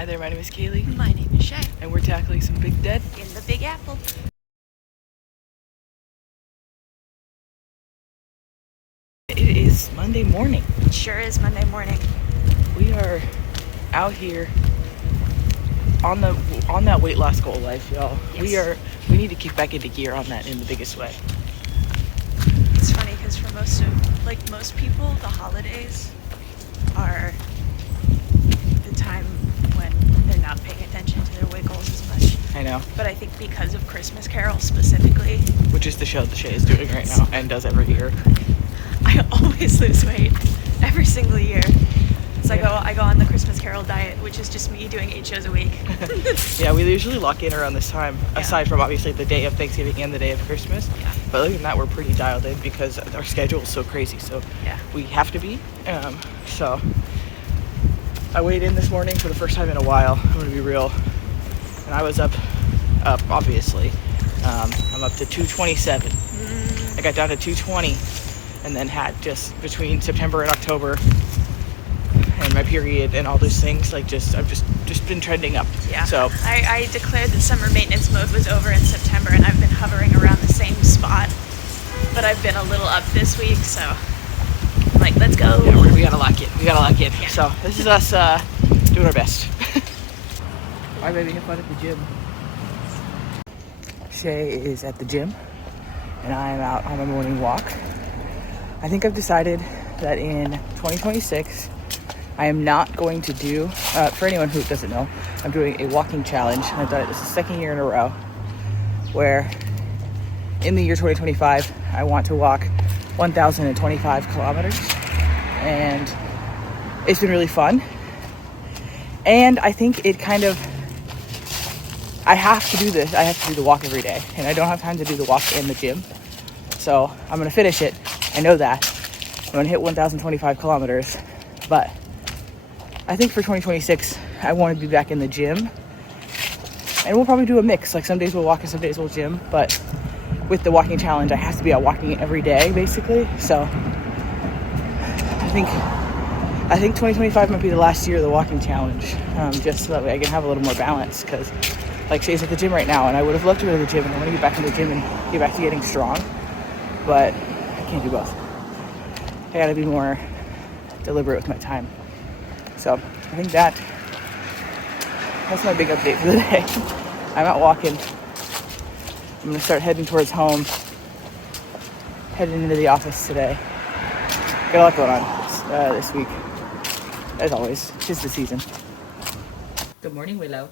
Hi there, my name is Kaylee. My name is Shay. And we're tackling some Big Dead in the Big Apple. It is Monday morning. It sure is Monday morning. We are out here on that weight loss goal life, y'all. Yes. We need to kick back into gear on that in the biggest way. It's funny because for most people, the holidays are the time when they're not paying attention to their weight goals as much. I know. But I think because of Christmas Carol specifically, which is the show that Shay is doing right now and does every year. I always lose weight every single year. So yeah. I go on the Christmas Carol diet, which is just me doing 8 shows a week. Yeah, we usually lock in around this time, aside from obviously the day of Thanksgiving and the day of Christmas. Yeah. But other than that, we're pretty dialed in because our schedule is so crazy. So yeah. We have to be. So I weighed in this morning for the first time in a while. I'm gonna be real, and I was up obviously. I'm up to 227. I got down to 220, and then had just between September and October and my period and all those things, like I've just been trending up. Yeah. So I declared that summer maintenance mode was over in September, and I've been hovering around the same spot, but I've been a little up this week, so I'm like, let's go. Yeah, we gotta lock in. Yeah. So this is us doing our best. All right, baby, have fun at the gym. Shay is at the gym, and I am out on my morning walk. I think I've decided that in 2026, I am not going to do, for anyone who doesn't know, I'm doing a walking challenge. I've done it this is the second year in a row, where in the year 2025, I want to walk 1,025 kilometers. And it's been really fun. And I think it kind of, I have to do this. I have to do the walk every day. And I don't have time to do the walk in the gym. So I'm going to finish it. I know that. I'm going to hit 1,025 kilometers. But I think for 2026, I want to be back in the gym. And we'll probably do a mix. Like some days we'll walk and some days we'll gym. But with the walking challenge, I have to be out walking every day, basically. So I think 2025 might be the last year of the walking challenge. Just so that way I can have a little more balance. Because like Shay's at the gym right now, and I would have loved to go to the gym, and I want to get back in the gym and get back to getting strong. But I can't do both. I gotta be more deliberate with my time. So I think that's my big update for the day. I'm out walking. I'm gonna start heading towards home, heading into the office today. Got a lot going on this week. As always, 'tis the season. Good morning, Willow.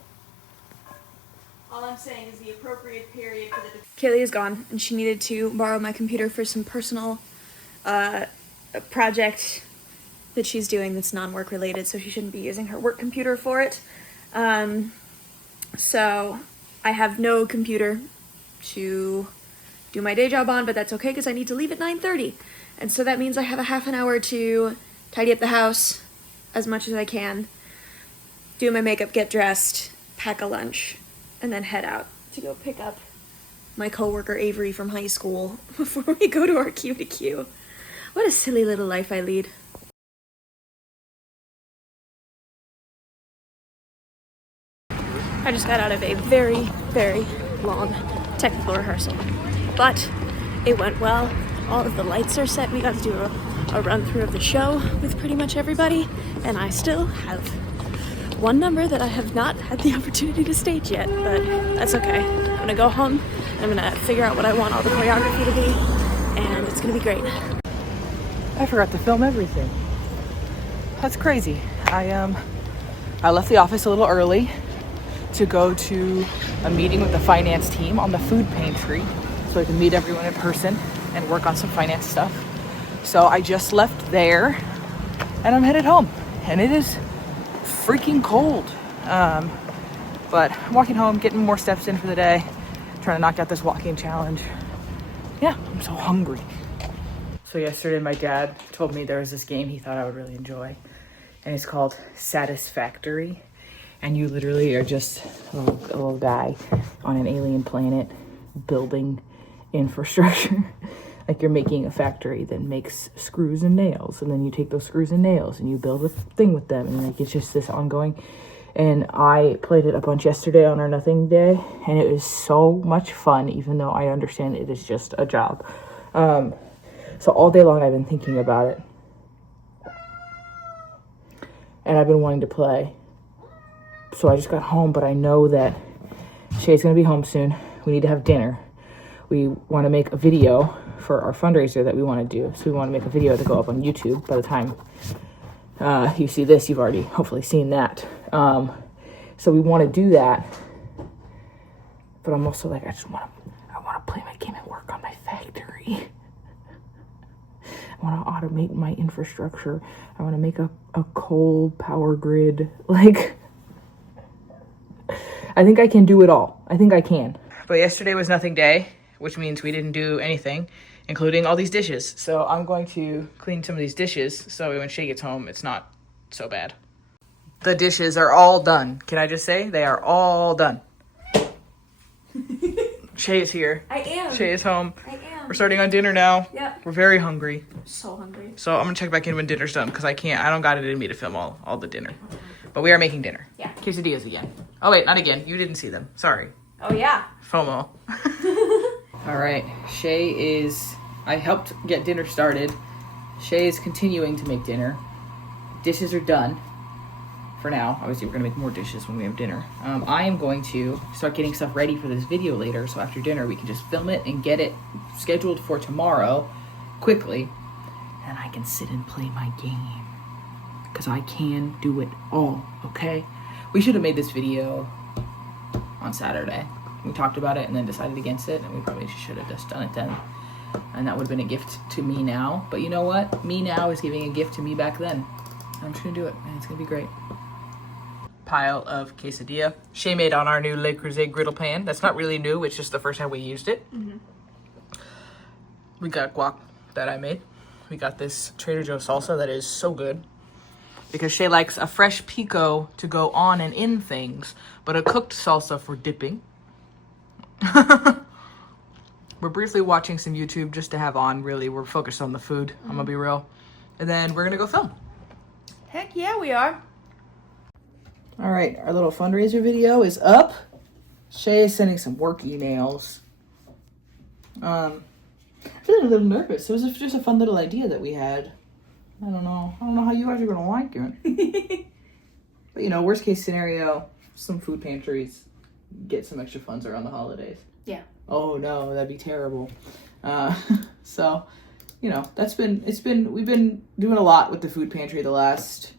All I'm saying is the appropriate period for the... Kaylee is gone, and she needed to borrow my computer for some personal project that she's doing that's non-work related, so she shouldn't be using her work computer for it. So I have no computer to do my day job on, but that's okay because I need to leave at 9:30. And so that means I have a half an hour to tidy up the house as much as I can, do my makeup, get dressed, pack a lunch, and then head out to go pick up my coworker Avery from high school before we go to our Q to Q. What a silly little life I lead. I just got out of a very, very long technical rehearsal, but it went well. All of the lights are set. We got to do a run through of the show with pretty much everybody, and I still have one number that I have not had the opportunity to stage yet, but that's okay. I'm gonna go home, and I'm gonna figure out what I want all the choreography to be, and it's gonna be great. I forgot to film everything. That's crazy. I left the office a little early to go to a meeting with the finance team on the food pantry so I can meet everyone in person and work on some finance stuff. So I just left there and I'm headed home, and it is freaking cold. But I'm walking home, getting more steps in for the day, trying to knock out this walking challenge. Yeah, I'm so hungry. So yesterday my dad told me there was this game he thought I would really enjoy, and it's called Satisfactory. And you literally are just a little guy on an alien planet building infrastructure. Like you're making a factory that makes screws and nails, and then you take those screws and nails and you build a thing with them, and like it's just this ongoing And I played it a bunch yesterday on our nothing day, and it was so much fun, even though I understand it is just a job. So all day long I've been thinking about it. And I've been wanting to play. So I just got home, but I know that Shay's going to be home soon. We need to have dinner. We want to make a video for our fundraiser that we want to do. So we want to make a video to go up on YouTube. By the time you see this, you've already hopefully seen that. So we want to do that. But I'm also like, I want to play my game and work on my factory. I want to automate my infrastructure. I want to make a coal power grid. Like, I think I can do it all. I think I can. But yesterday was nothing day, which means we didn't do anything, including all these dishes. So I'm going to clean some of these dishes so when Shay gets home, it's not so bad. The dishes are all done. Can I just say? They are all done. Shay is here. I am. Shay is home. I am. We're starting on dinner now. Yep. We're very hungry. So hungry. So I'm gonna check back in when dinner's done because I don't got it in me to film all the dinner. But we are making dinner. Yeah. Quesadillas again. Oh wait, not again. You didn't see them. Sorry. Oh yeah. FOMO. All right. I helped get dinner started. Shay is continuing to make dinner. Dishes are done for now. Obviously, we're going to make more dishes when we have dinner. I am going to start getting stuff ready for this video later. So after dinner, we can just film it and get it scheduled for tomorrow quickly. And I can sit and play my game. Because I can do it all, okay? We should have made this video on Saturday. We talked about it and then decided against it, and we probably should have just done it then. And that would have been a gift to me now. But you know what? Me now is giving a gift to me back then. I'm just gonna do it, and it's gonna be great. Pile of quesadilla. Shay made on our new Le Creuset griddle pan. That's not really new, it's just the first time we used it. Mm-hmm. We got guac that I made. We got this Trader Joe's salsa that is so good. Because Shay likes a fresh pico to go on and in things, but a cooked salsa for dipping. We're briefly watching some YouTube just to have on, really. We're focused on the food, I'm gonna be real. And then we're gonna go film. Heck yeah, we are. All right, our little fundraiser video is up. Shay is sending some work emails. I'm feeling a little nervous. It was just a fun little idea that we had. I don't know how you guys are gonna like it. But you know, worst case scenario, some food pantries get some extra funds around the holidays. Yeah. Oh no, that'd be terrible. So, you know, we've been doing a lot with the food pantry the last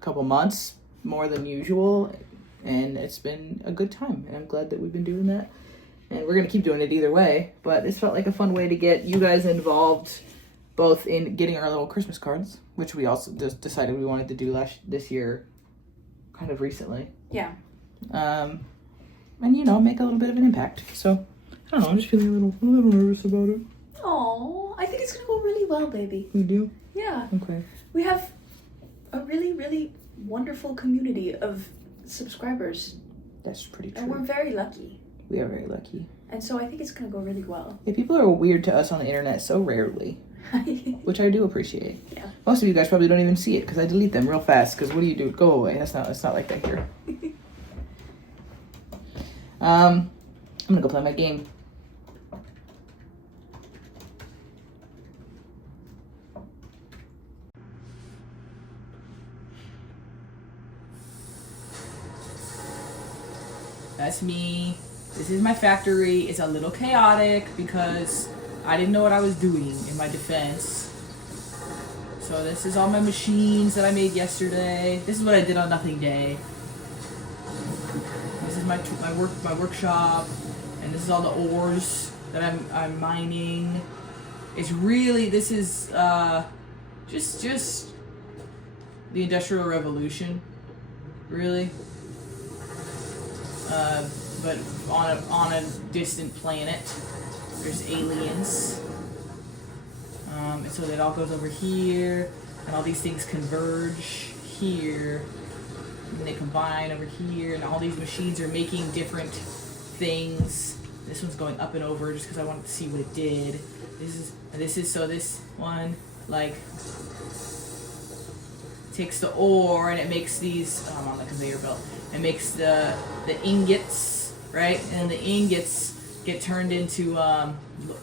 couple months, more than usual, and it's been a good time, and I'm glad that we've been doing that. And we're gonna keep doing it either way, but this felt like a fun way to get you guys involved, both in getting our little Christmas cards, which we also just decided we wanted to do this year, kind of recently. Yeah. And you know, make a little bit of an impact. So I don't know, I'm just feeling a little nervous about it. Oh, I think it's gonna go really well, baby. You do? Yeah. Okay. We have a really, really wonderful community of subscribers. That's pretty true. And we're very lucky. We are very lucky. And so I think it's gonna go really well. Yeah, people are weird to us on the internet so rarely, which I do appreciate. Yeah. Most of you guys probably don't even see it because I delete them real fast. Because what do you do? Go away. It's not like that here. I'm gonna go play my game. That's me. This is my factory. It's a little chaotic because I didn't know what I was doing in my defense. So this is all my machines that I made yesterday. This is what I did on Nothing Day. This is my workshop, and this is all the ores that I'm mining. It's really, this is just the Industrial Revolution, really. But on a distant planet, there's aliens. And so it all goes over here, and all these things converge here, and they combine over here, and all these machines are making different things. This one's going up and over just because I wanted to see what it did. This is so this one, like, it's takes the ore and it makes these on the conveyor belt. It makes the ingots, right? And the ingots get turned into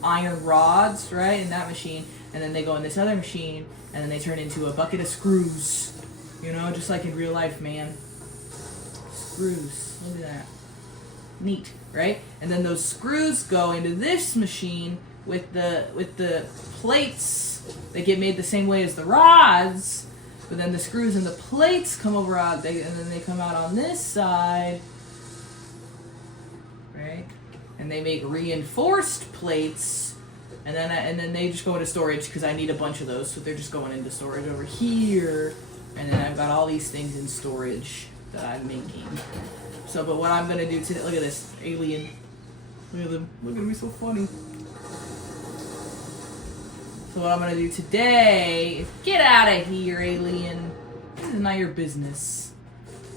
iron rods, right, in that machine, and then they go in this other machine, and then they turn into a bucket of screws. You know, just like in real life, man. Screws. Look at that. Neat, right? And then those screws go into this machine with the plates that get made the same way as the rods, but then the screws and the plates come over out, and then they come out on this side, right? And they make reinforced plates, and then they just go into storage because I need a bunch of those, so they're just going into storage over here, and then I've got all these things in storage that I'm making. So, but what I'm gonna do today, look at this alien. Look at them. Look at me, so funny. So what I'm gonna do today is get out of here, alien. This is not your business.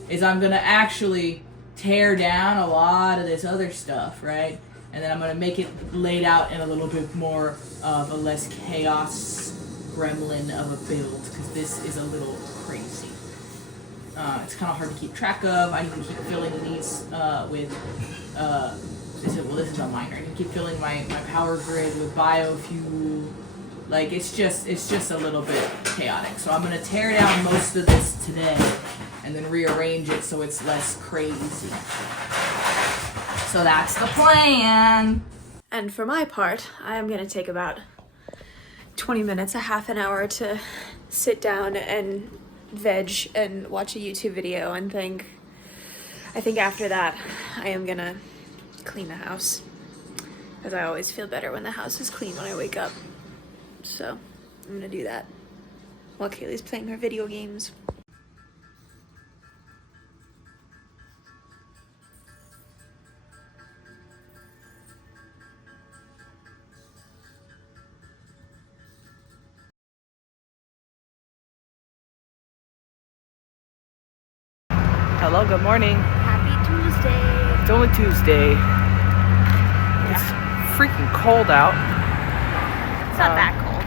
Is I'm gonna actually tear down a lot of this other stuff, right? And then I'm gonna make it laid out in a little bit more of a less chaos gremlin of a build, because this is a little crazy. It's kind of hard to keep track of. I need to keep filling these with this is a miner. I need to keep filling my power grid with biofuel. Like, it's just a little bit chaotic. So I'm gonna tear down most of this today and then rearrange it so it's less crazy. So that's the plan. And for my part, I am gonna take about 20 minutes, a half an hour to sit down and veg and watch a YouTube video and I think after that I am gonna clean the house, because I always feel better when the house is clean when I wake up. So I'm gonna do that while Kaylee's playing her video games. Hello, good morning. Happy Tuesday. It's only Tuesday. It's freaking cold out. It's not that cold.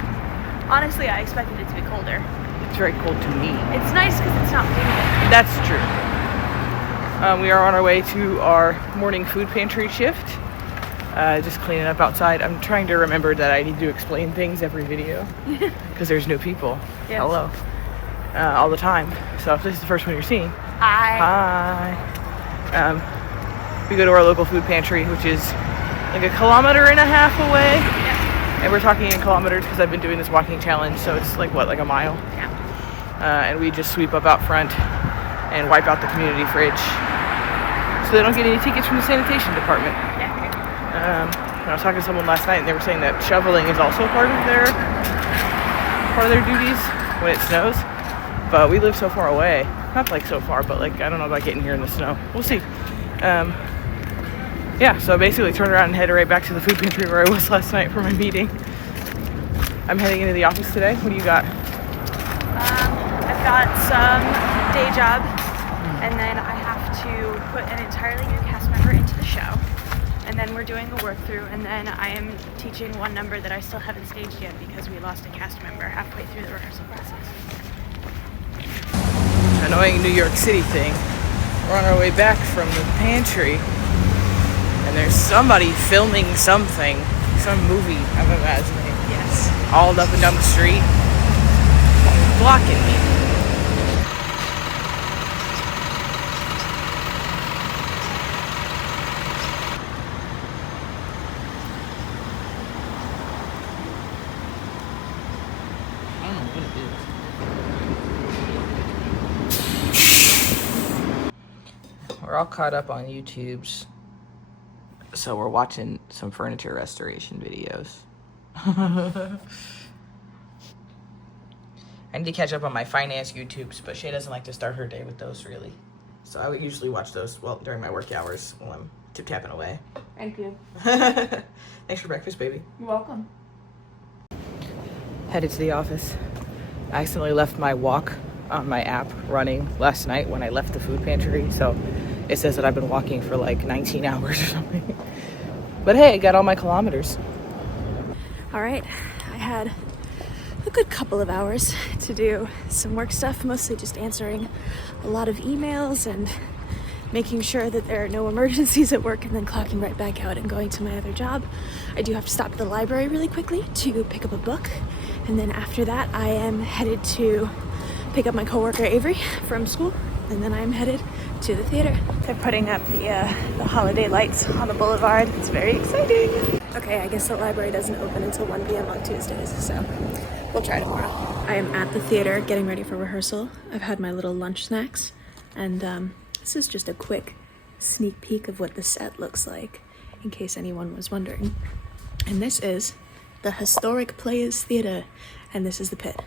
Honestly, I expected it to be colder. It's very cold to me. It's nice because it's not windy. That's true. We are on our way to our morning food pantry shift. Just cleaning up outside. I'm trying to remember that I need to explain things every video because there's new people. Yes. Hello. All the time. So if this is the first one you're seeing, hi. We go to our local food pantry, which is like 1.5 kilometers away. Yeah. And we're talking in kilometers because I've been doing this walking challenge, so it's like a mile. Yeah. And we just sweep up out front and wipe out the community fridge so they don't get any tickets from the sanitation department. Yeah. I was talking to someone last night and they were saying that shoveling is also part of their duties when it snows. But we live so far away. Not like so far, but like I don't know about getting here in the snow. We'll see. Yeah, so basically turned around and headed right back to the food pantry where I was last night for my meeting. I'm heading into the office today. What do you got? I've got some day job, and then I have to put an entirely new cast member into the show. And then we're doing a work through, and then I am teaching one number that I still haven't staged yet because we lost a cast member halfway through the rehearsal process. Annoying New York City thing. We're on our way back from the pantry and there's somebody filming something, some movie, I'm imagining. Yes. All up and down the street, blocking me. I don't know what it is. We're all caught up on YouTube's, so we're watching some furniture restoration videos. I need to catch up on my finance YouTubes, but Shay doesn't like to start her day with those, really. So I would usually watch those during my work hours while I'm tip-tapping away. Thank you. Thanks for breakfast, baby. You're welcome. Headed to the office. I accidentally left my walk on my app running last night when I left the food pantry, so it says that I've been walking for like 19 hours or something. But hey, I got all my kilometers. All right, I had a good couple of hours to do some work stuff, mostly just answering a lot of emails and making sure that there are no emergencies at work, and then clocking right back out and going to my other job. I do have to stop at the library really quickly to pick up a book, and then after that I am headed to pick up my coworker Avery from school, and then I'm headed to the theater. They're putting up the holiday lights on the boulevard. It's very exciting. Okay, I guess the library doesn't open until 1 p.m. on Tuesdays, so we'll try tomorrow. I am at the theater getting ready for rehearsal. I've had my little lunch snacks, and this is just a quick sneak peek of what the set looks like, in case anyone was wondering. And this is the Historic Plays Theater, and this is the pit.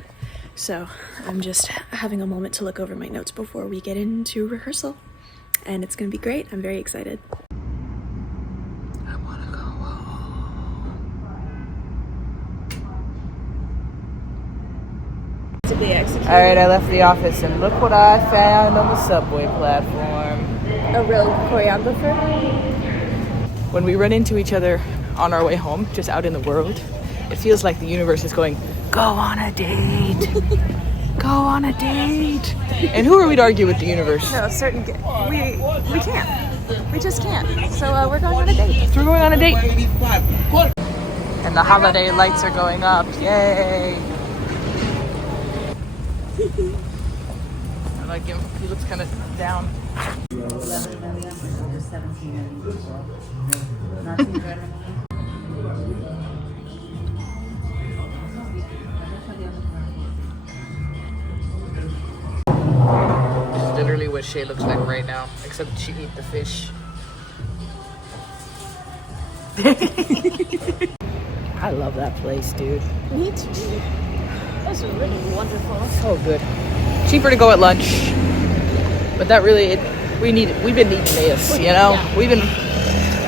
So I'm just having a moment to look over my notes before we get into rehearsal, and it's gonna be great. I'm very excited. I wanna go home. All right, I left the office and look what I found on the subway platform. A real choreographer? When we run into each other on our way home, just out in the world, it feels like the universe is going, go on a date. Go on a date. And who are we to argue with the universe? No, we can't. We just can't. So we're going on a date. So we're going on a date. And the holiday lights are going up. Yay. I like him. He looks kind of down. This is literally what Shay looks like right now, except she ate the fish. I love that place, dude. Me too. This is really wonderful. So good. Cheaper to go at lunch, but that really, we've been needing this, you know? Yeah.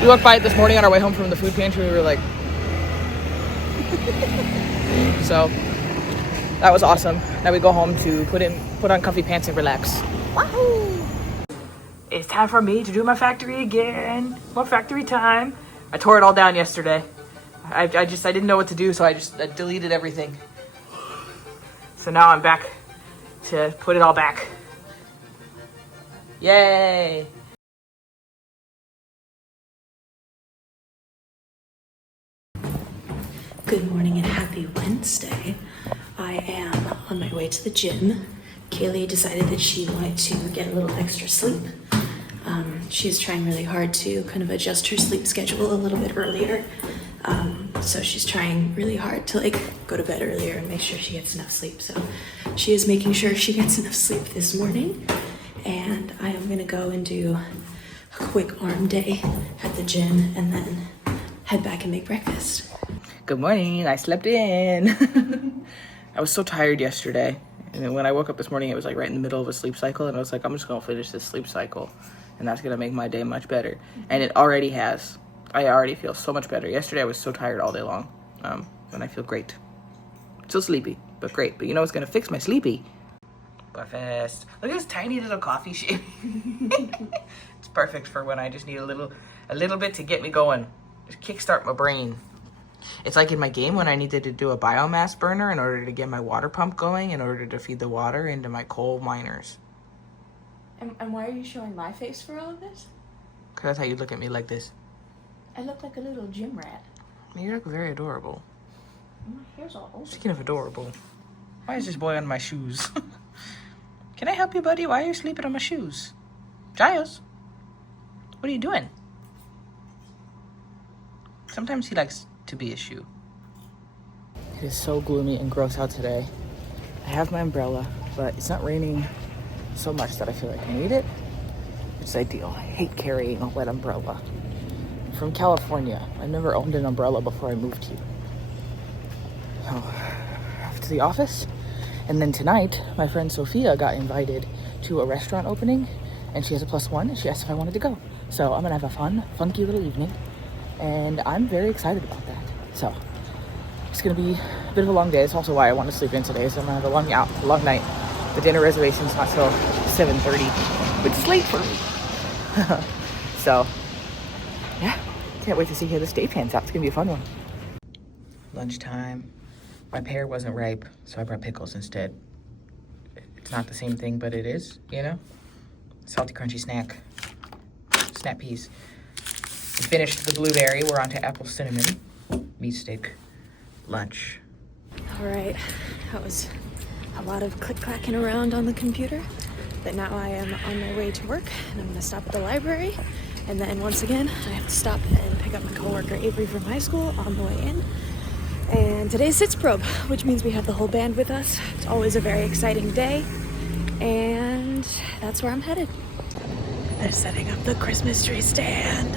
We walked by it this morning on our way home from the food pantry. We were like, so that was awesome. Now we go home to put on comfy pants and relax. Wahoo! It's time for me to do my factory again. More factory time. I tore it all down yesterday. I didn't know what to do, so I deleted everything. So now I'm back to put it all back. Yay! Good morning and happy Wednesday. I am on my way to the gym. Kaylee decided that she wanted to get a little extra sleep. She's trying really hard to kind of adjust her sleep schedule a little bit earlier. So she's trying really hard to go to bed earlier and make sure she gets enough sleep. So she is making sure she gets enough sleep this morning. And I am gonna go and do a quick arm day at the gym and then head back and make breakfast. Good morning. I slept in. I was so tired yesterday. And then when I woke up this morning, it was like right in the middle of a sleep cycle. And I was like, I'm just going to finish this sleep cycle. And that's going to make my day much better. And it already has. I already feel so much better. Yesterday, I was so tired all day long. And I feel great. Still sleepy, but great. But you know what's going to fix my sleepy? Breakfast. Look at this tiny little coffee shape. It's perfect for when I just need a little bit to get me going. Just kickstart my brain. It's like in my game when I needed to do a biomass burner in order to get my water pump going, in order to feed the water into my coal miners. And why are you showing my face for all of this? Because that's how you look at me, like this. I look like a little gym rat. You look very adorable. My hair's all over. Speaking of adorable, why is this boy on my shoes? Can I help you, buddy? Why are you sleeping on my shoes? Giles, what are you doing? Sometimes he likes to be a shoe. It is so gloomy and gross out today. I have my umbrella, but it's not raining so much that I feel like I need it, which is ideal. I hate carrying a wet umbrella. I'm from California. I never owned an umbrella before I moved here. So, off to the office. And then tonight, my friend Sophia got invited to a restaurant opening, and she has a +1, and she asked if I wanted to go. So I'm gonna have a funky little evening, and I'm very excited about that. So it's gonna be a bit of a long day. It's also why I want to sleep in today, so I'm gonna have a long night. The dinner reservation's not till 7:30, which is late for me. So yeah, can't wait to see how this day pans out. It's gonna be a fun one. Lunchtime. My pear wasn't ripe, so I brought pickles instead. It's not the same thing, but it is, you know? Salty, crunchy snack. Snap peas. We finished the blueberry. We're on to apple cinnamon. Meat stick. Lunch. All right, that was a lot of click-clacking around on the computer, but now I am on my way to work, and I'm gonna stop at the library, and then once again, I have to stop and pick up my coworker Avery from high school on the way in. And today's Sits Probe, which means we have the whole band with us. It's always a very exciting day, and that's where I'm headed. They're setting up the Christmas tree stand.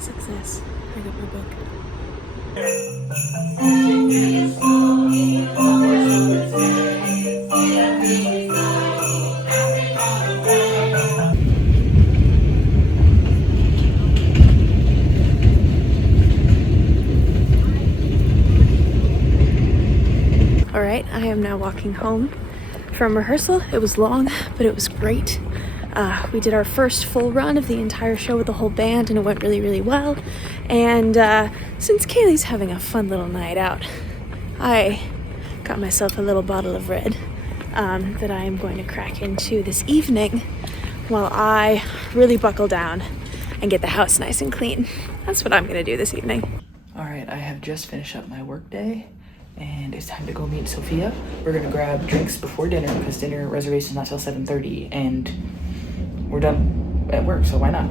Success. I got my book. All right, I am now walking home from rehearsal. It was long, but it was great. We did our first full run of the entire show with the whole band, and it went really, really well. And since Kaylee's having a fun little night out, I got myself a little bottle of red that I am going to crack into this evening while I really buckle down and get the house nice and clean. That's what I'm gonna do this evening. All right, I have just finished up my work day, and it's time to go meet Sophia. We're gonna grab drinks before dinner because dinner reservation's not till 7:30, and we're done at work, so why not?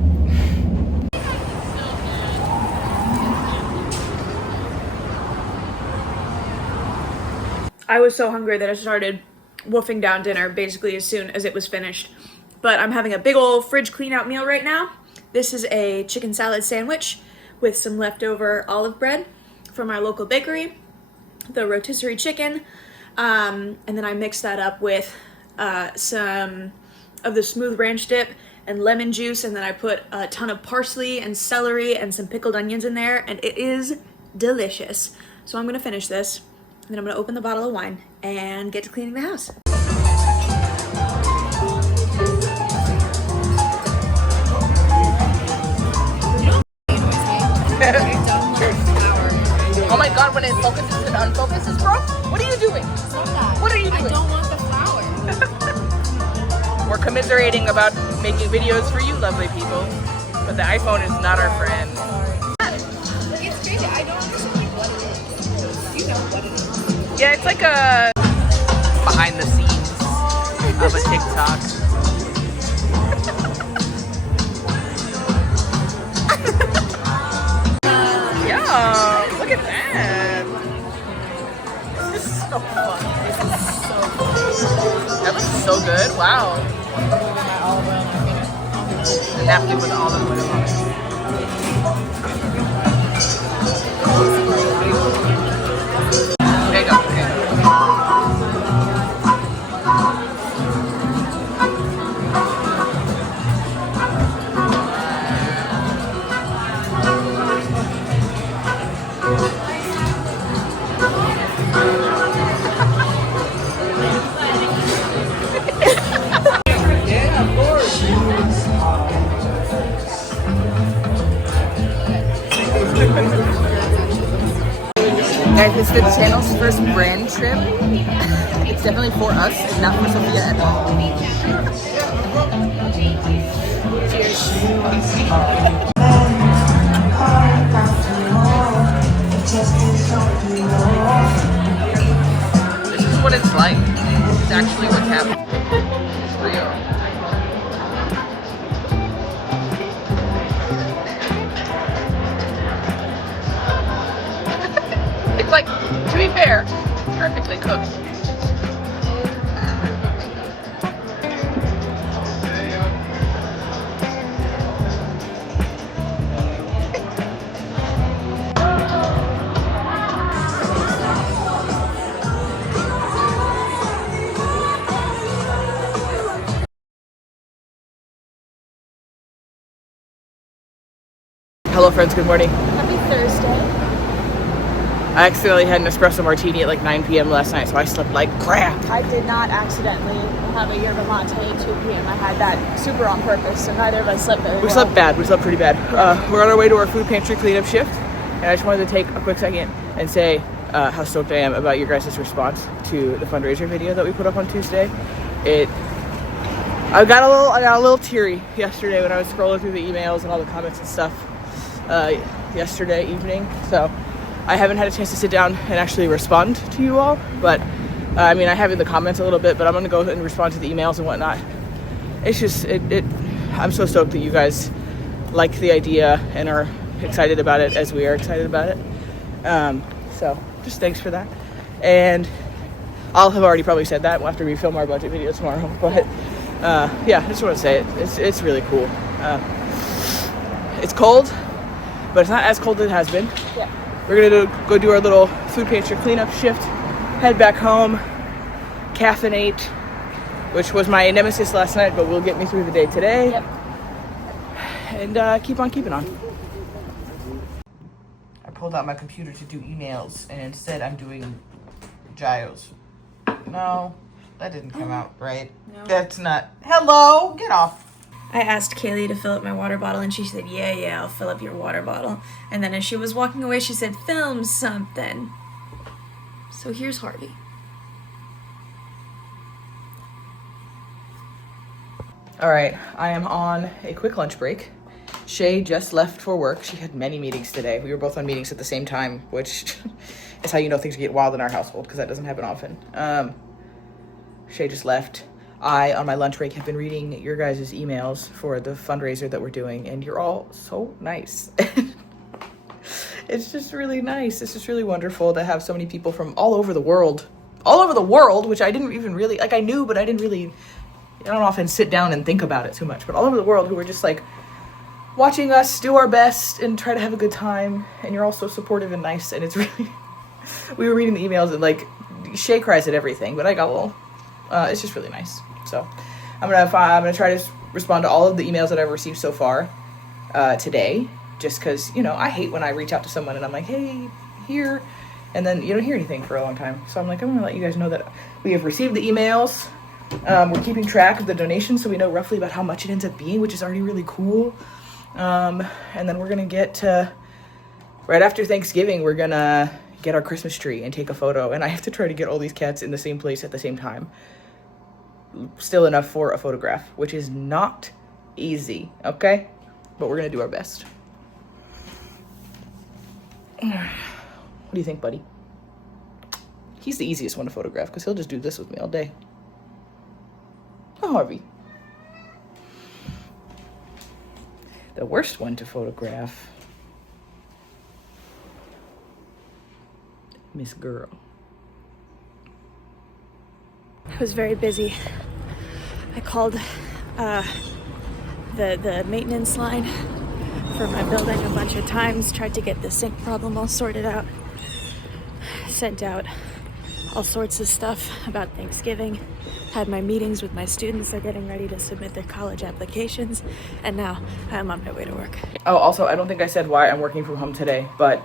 I was so hungry that I started wolfing down dinner basically as soon as it was finished. But I'm having a big old fridge clean out meal right now. This is a chicken salad sandwich with some leftover olive bread from our local bakery, the rotisserie chicken, and then I mixed that up with some of the smooth ranch dip and lemon juice, and then I put a ton of parsley and celery and some pickled onions in there, and it is delicious. So I'm gonna finish this, and then I'm gonna open the bottle of wine and get to cleaning the house. Oh my god, when it focuses and unfocuses, bro? What are you doing? What are you doing? I don't want the flower. We're commiserating about making videos for you lovely people, but the iPhone is not our friend. It's crazy. I don't understand what it is. You know what it is. Yeah, it's like a behind the scenes of a TikTok. Yeah, look at that. This is so fun. This is so fun. That looks so good. Wow. The napkin with olive oil on it. There you go. There you go. Guys, it's the channel's first brand trip. It's definitely for us and not for Sophia at all. Cheers. This is what it's like. It's actually what's happening. It's real. It's like, to be fair, perfectly cooked. Hello friends, good morning. Happy Thursday. I accidentally had an espresso martini at like 9 p.m. last night, so I slept like crap. I did not accidentally have a yerba mate at 2 p.m. I had that super on purpose, so neither of us slept very well. We slept bad. We slept pretty bad. We're on our way to our food pantry cleanup shift, and I just wanted to take a quick second and say how stoked I am about your guys' response to the fundraiser video that we put up on Tuesday. I got a little teary yesterday when I was scrolling through the emails and all the comments and stuff yesterday evening. So I haven't had a chance to sit down and actually respond to you all, but I mean, I have in the comments a little bit, but I'm gonna go and respond to the emails and whatnot. It's just I'm so stoked that you guys like the idea and are excited about it as we are excited about it. So just thanks for that. And I'll have already probably said that after we film our budget video tomorrow, but yeah, I just want to say it. It's really cool. It's cold, but it's not as cold as it has been. Yeah. We're gonna go do our little food pantry cleanup shift, head back home, caffeinate, which was my nemesis last night, but will get me through the day today. Yep. And keep on keeping on. I pulled out my computer to do emails, and instead I'm doing gyos. No, that didn't come out right. No. That's not. Hello, get off. I asked Kaylee to fill up my water bottle, and she said, yeah, I'll fill up your water bottle. And then as she was walking away, she said, film something. So here's Harvey. All right, I am on a quick lunch break. Shay just left for work. She had many meetings today. We were both on meetings at the same time, which is how you know things get wild in our household, because that doesn't happen often. Shay just left. I, on my lunch break, have been reading your guys' emails for the fundraiser that we're doing, and you're all so nice. It's just really nice. It's just really wonderful to have so many people from all over the world, which I didn't even really, like I knew, but I don't often sit down and think about it too much, but all over the world who were just like watching us do our best and try to have a good time, and you're all so supportive and nice, and it's really, we were reading the emails and like, Shay cries at everything, but I got a little, it's just really nice. So I'm gonna try to respond to all of the emails that I've received so far today, just because, you know, I hate when I reach out to someone and I'm like, hey, here, and then you don't hear anything for a long time. So I'm like, I'm gonna let you guys know that we have received the emails. We're keeping track of the donations, so we know roughly about how much it ends up being, which is already really cool. And then we're gonna get to, right after Thanksgiving, we're gonna get our Christmas tree and take a photo, and I have to try to get all these cats in the same place at the same time. Still enough for a photograph, which is not easy, okay? But we're gonna do our best. What do you think, buddy? He's the easiest one to photograph because he'll just do this with me all day. Oh, Harvey. The worst one to photograph, Miss Girl. I was very busy. I called the maintenance line for my building a bunch of times, tried to get the sink problem all sorted out, sent out all sorts of stuff about Thanksgiving, had my meetings with my students. They're getting ready to submit their college applications, and now I'm on my way to work. Oh, also, I don't think I said why I'm working from home today, but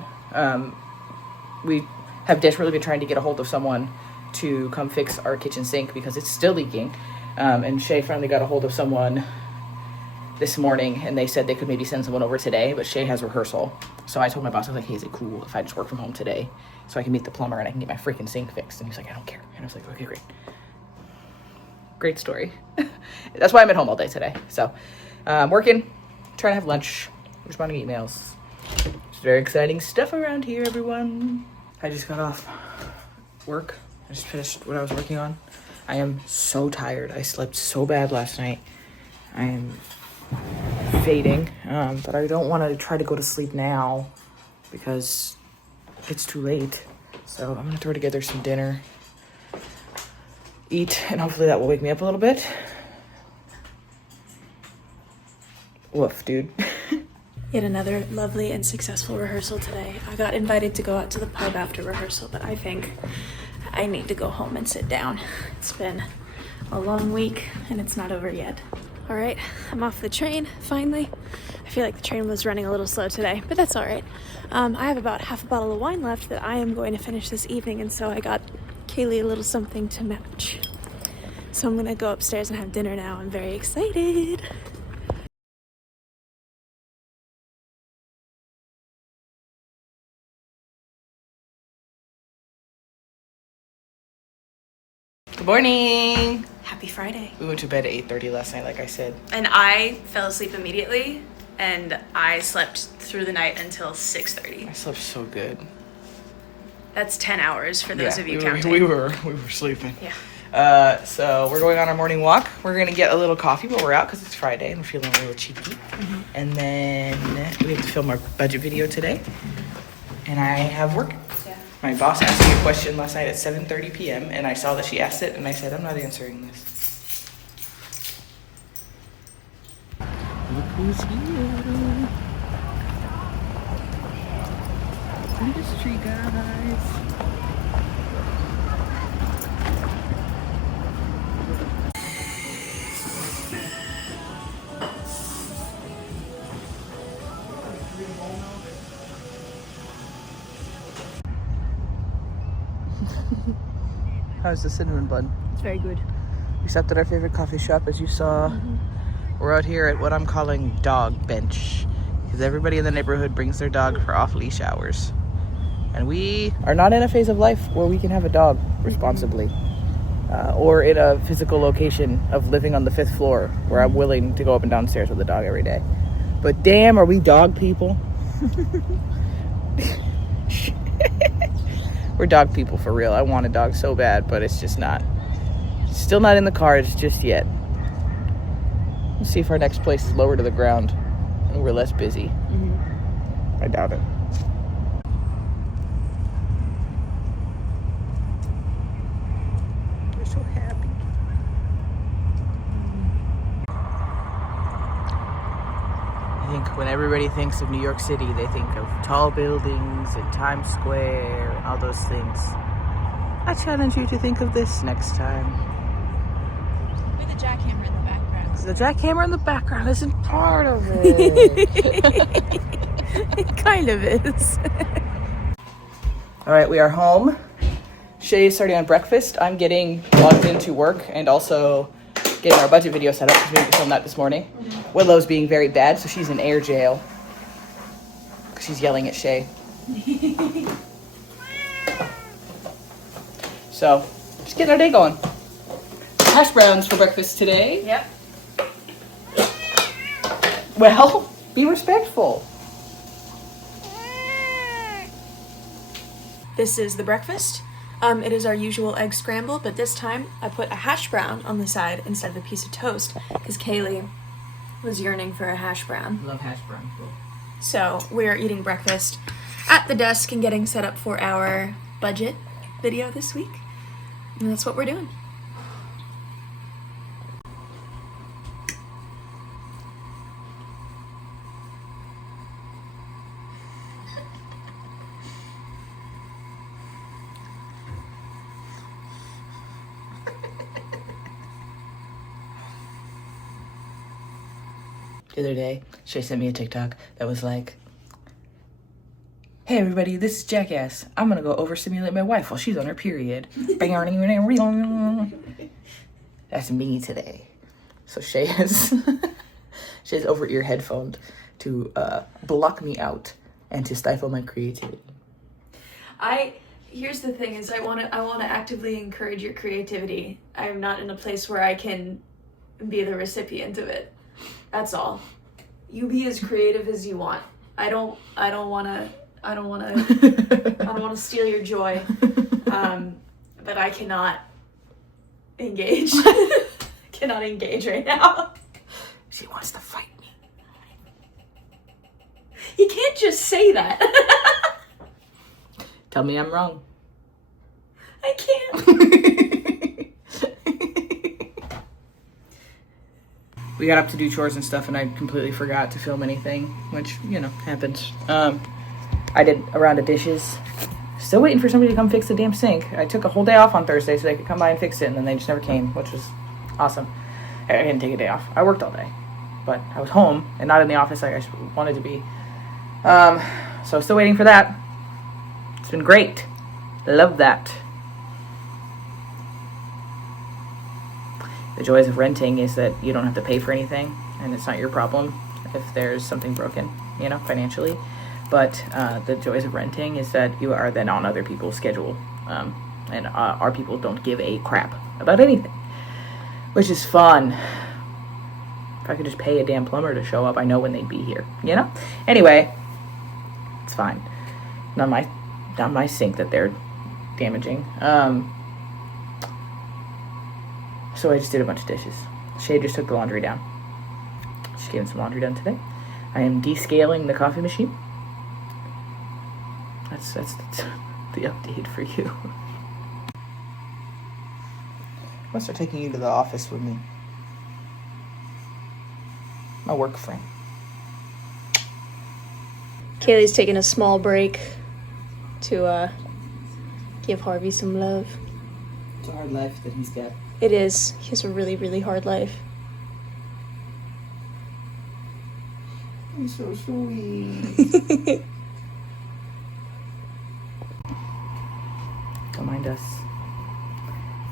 we have desperately been trying to get a hold of someone to come fix our kitchen sink because it's still leaking. And Shay finally got a hold of someone this morning, and they said they could maybe send someone over today, but Shay has rehearsal. So I told my boss, I was like, hey, is it cool if I just work from home today so I can meet the plumber and I can get my freaking sink fixed? And he's like, I don't care. And I was like, okay, great. Great story. That's why I'm at home all day today. So I'm working, trying to have lunch, responding to emails. It's very exciting stuff around here, everyone. I just got off work. I just finished what I was working on. I am so tired. I slept so bad last night. I am fading, but I don't want to try to go to sleep now because it's too late. So I'm gonna throw together some dinner, eat, and hopefully that will wake me up a little bit. Woof, dude. Yet another lovely and successful rehearsal today. I got invited to go out to the pub after rehearsal, but I think I need to go home and sit down. It's been a long week and it's not over yet. All right, I'm off the train, finally. I feel like the train was running a little slow today, but that's all right. I have about half a bottle of wine left that I am going to finish this evening, and so I got Kaylee a little something to match. So I'm gonna go upstairs and have dinner now. I'm very excited. Good morning. Happy Friday. We went to bed at 8:30 last night, like I said. And I fell asleep immediately, and I slept through the night until 6:30. I slept so good. That's 10 hours for those of you we counting. We were sleeping. Yeah. So we're going on our morning walk. We're gonna get a little coffee while we're out because it's Friday and we're feeling a little cheeky. Mm-hmm. And then we have to film our budget video today. And I have work. Yeah. My boss asked me a question last night at 7:30 p.m. and I saw that she asked it and I said, I'm not answering this. Look who's here. Industry guys. How's the cinnamon bun? It's very good. We stopped at our favorite coffee shop, as you saw. We're out here at what I'm calling dog bench, because everybody in the neighborhood brings their dog for off-leash hours. And we are not in a phase of life where we can have a dog responsibly, or in a physical location of living on the 5th floor where I'm willing to go up and downstairs with a dog every day. But damn, are we dog people? We're dog people for real. I want a dog so bad, but it's just not. Still not in the cards just yet. Let's see if our next place is lower to the ground and we're less busy. Mm-hmm. I doubt it. We're so happy. I think when everybody thinks of New York City, they think of tall buildings and Times Square and all those things. I challenge you to think of this next time. With a jackhammer in the background. The jackhammer in the background isn't part of it. It kind of is. All right, we are home. Shay is starting on breakfast. I'm getting logged into work and also getting our budget video set up because we had to film that this morning. Mm-hmm. Willow's being very bad, so she's in air jail because she's yelling at Shay. So, just getting our day going. Hash browns for breakfast today. Yep. Well, be respectful. This is the breakfast. It is our usual egg scramble, but this time I put a hash brown on the side instead of a piece of toast because Kaylee was yearning for a hash brown. Love hash browns. So we're eating breakfast at the desk and getting set up for our budget video this week. And that's what we're doing. The other day, Shay sent me a TikTok that was like, hey everybody, this is Jackass. I'm gonna go overstimulate my wife while she's on her period. That's me today. So Shay has over-ear headphoned to block me out and to stifle my creativity. Here's the thing is I want to actively encourage your creativity. I'm not in a place where I can be the recipient of it. That's all. You be as creative as you want. I don't want to steal your joy. But I cannot engage. Cannot engage right now. She wants to fight me. You can't just say that. Tell me I'm wrong. I can't. We got up to do chores and stuff and I completely forgot to film anything, which, you know, happens. I did a round of dishes. Still waiting for somebody to come fix the damn sink. I took a whole day off on Thursday so they could come by and fix it, and then they just never came, which was awesome. I didn't take a day off. I worked all day. but I was home and not in the office like I wanted to be. So still waiting for that. It's been great. Love that. The joys of renting is that you don't have to pay for anything, and it's not your problem if there's something broken, you know, financially. But the joys of renting is that you are then on other people's schedule, and our people don't give a crap about anything, which is fun. If I could just pay a damn plumber to show up, I know when they'd be here, you know? Anyway, it's fine. Not my sink that they're damaging. So I just did a bunch of dishes. Shay just took the laundry down. She's getting some laundry done today. I am descaling the coffee machine. That's the update for you. I'm gonna start taking you to the office with me. My work friend. Kaylee's taking a small break to give Harvey some love. It's a hard life that he's got. It is. He has a really, really hard life. He's so sweet. Don't mind us.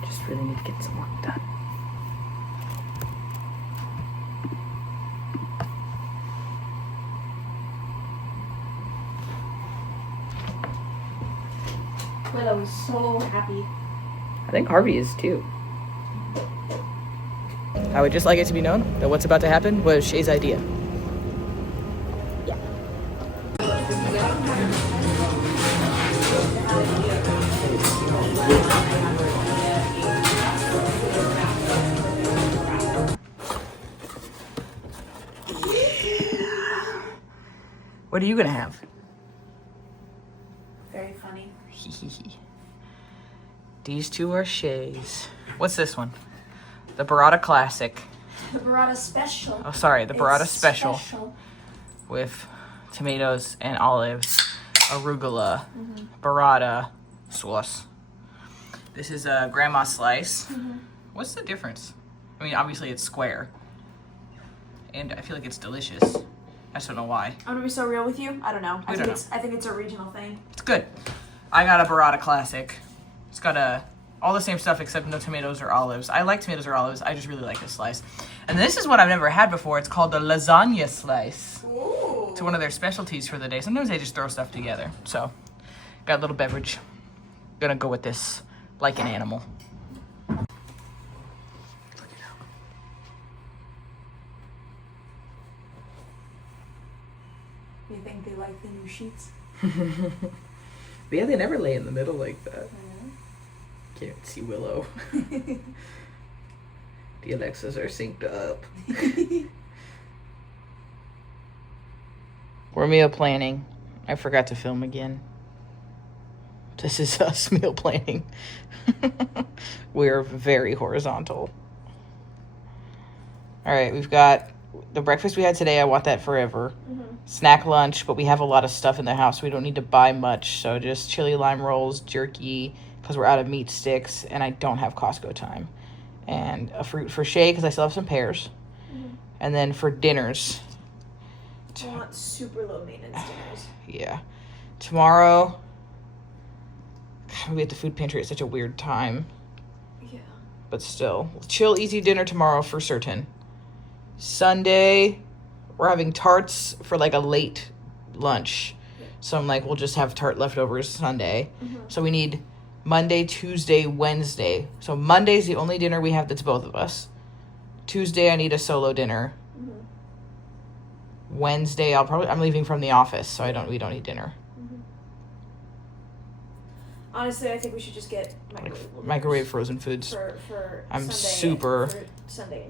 Just really need to get some work done. Willow is so happy. I think Harvey is too. I would just like it to be known that what's about to happen was Shay's idea. Yeah. What are you gonna have? Very funny. These two are Shay's. What's this one? The Burrata Classic. The Burrata Special. Oh, sorry, the Burrata It's Special. With tomatoes and olives, arugula, burrata sauce. This is a grandma slice. What's the difference? I mean, obviously it's square. And I feel like it's delicious. I just don't know why. I'm gonna be so real with you. I don't know. We don't know. I think it's a regional thing. It's good. I got a Burrata Classic. It's got all the same stuff except no tomatoes or olives. I like tomatoes or olives. I just really like this slice. And this is what I've never had before. It's called the lasagna slice. Ooh. It's one of their specialties for the day. Sometimes they just throw stuff together. So, got a little beverage. Gonna go with this like an animal. You think they like the new sheets? Yeah, they never lay in the middle like that. Can't see Willow. The Alexas are synced up. We're meal planning. I forgot to film again. This is us meal planning. We're very horizontal. All right, we've got the breakfast we had today. I want that forever. Snack lunch, but we have a lot of stuff in the house. So we don't need to buy much. So just chili lime rolls, jerky, because we're out of meat sticks, and I don't have Costco time. And a fruit for Shay, because I still have some pears. And then for dinners. I want super low maintenance dinners. Yeah. Tomorrow, God, we at the food pantry at such a weird time. Yeah. But still. Chill, easy dinner tomorrow for certain. Sunday, we're having tarts for like a late lunch. So I'm like, we'll just have tart leftovers Sunday. So we need Monday, Tuesday, Wednesday. So Monday's the only dinner we have that's both of us. Tuesday, I need a solo dinner. Wednesday, I'm leaving from the office, so we don't eat dinner. Honestly, I think we should just get Microwave frozen foods. For I'm Sunday, super. for Sunday,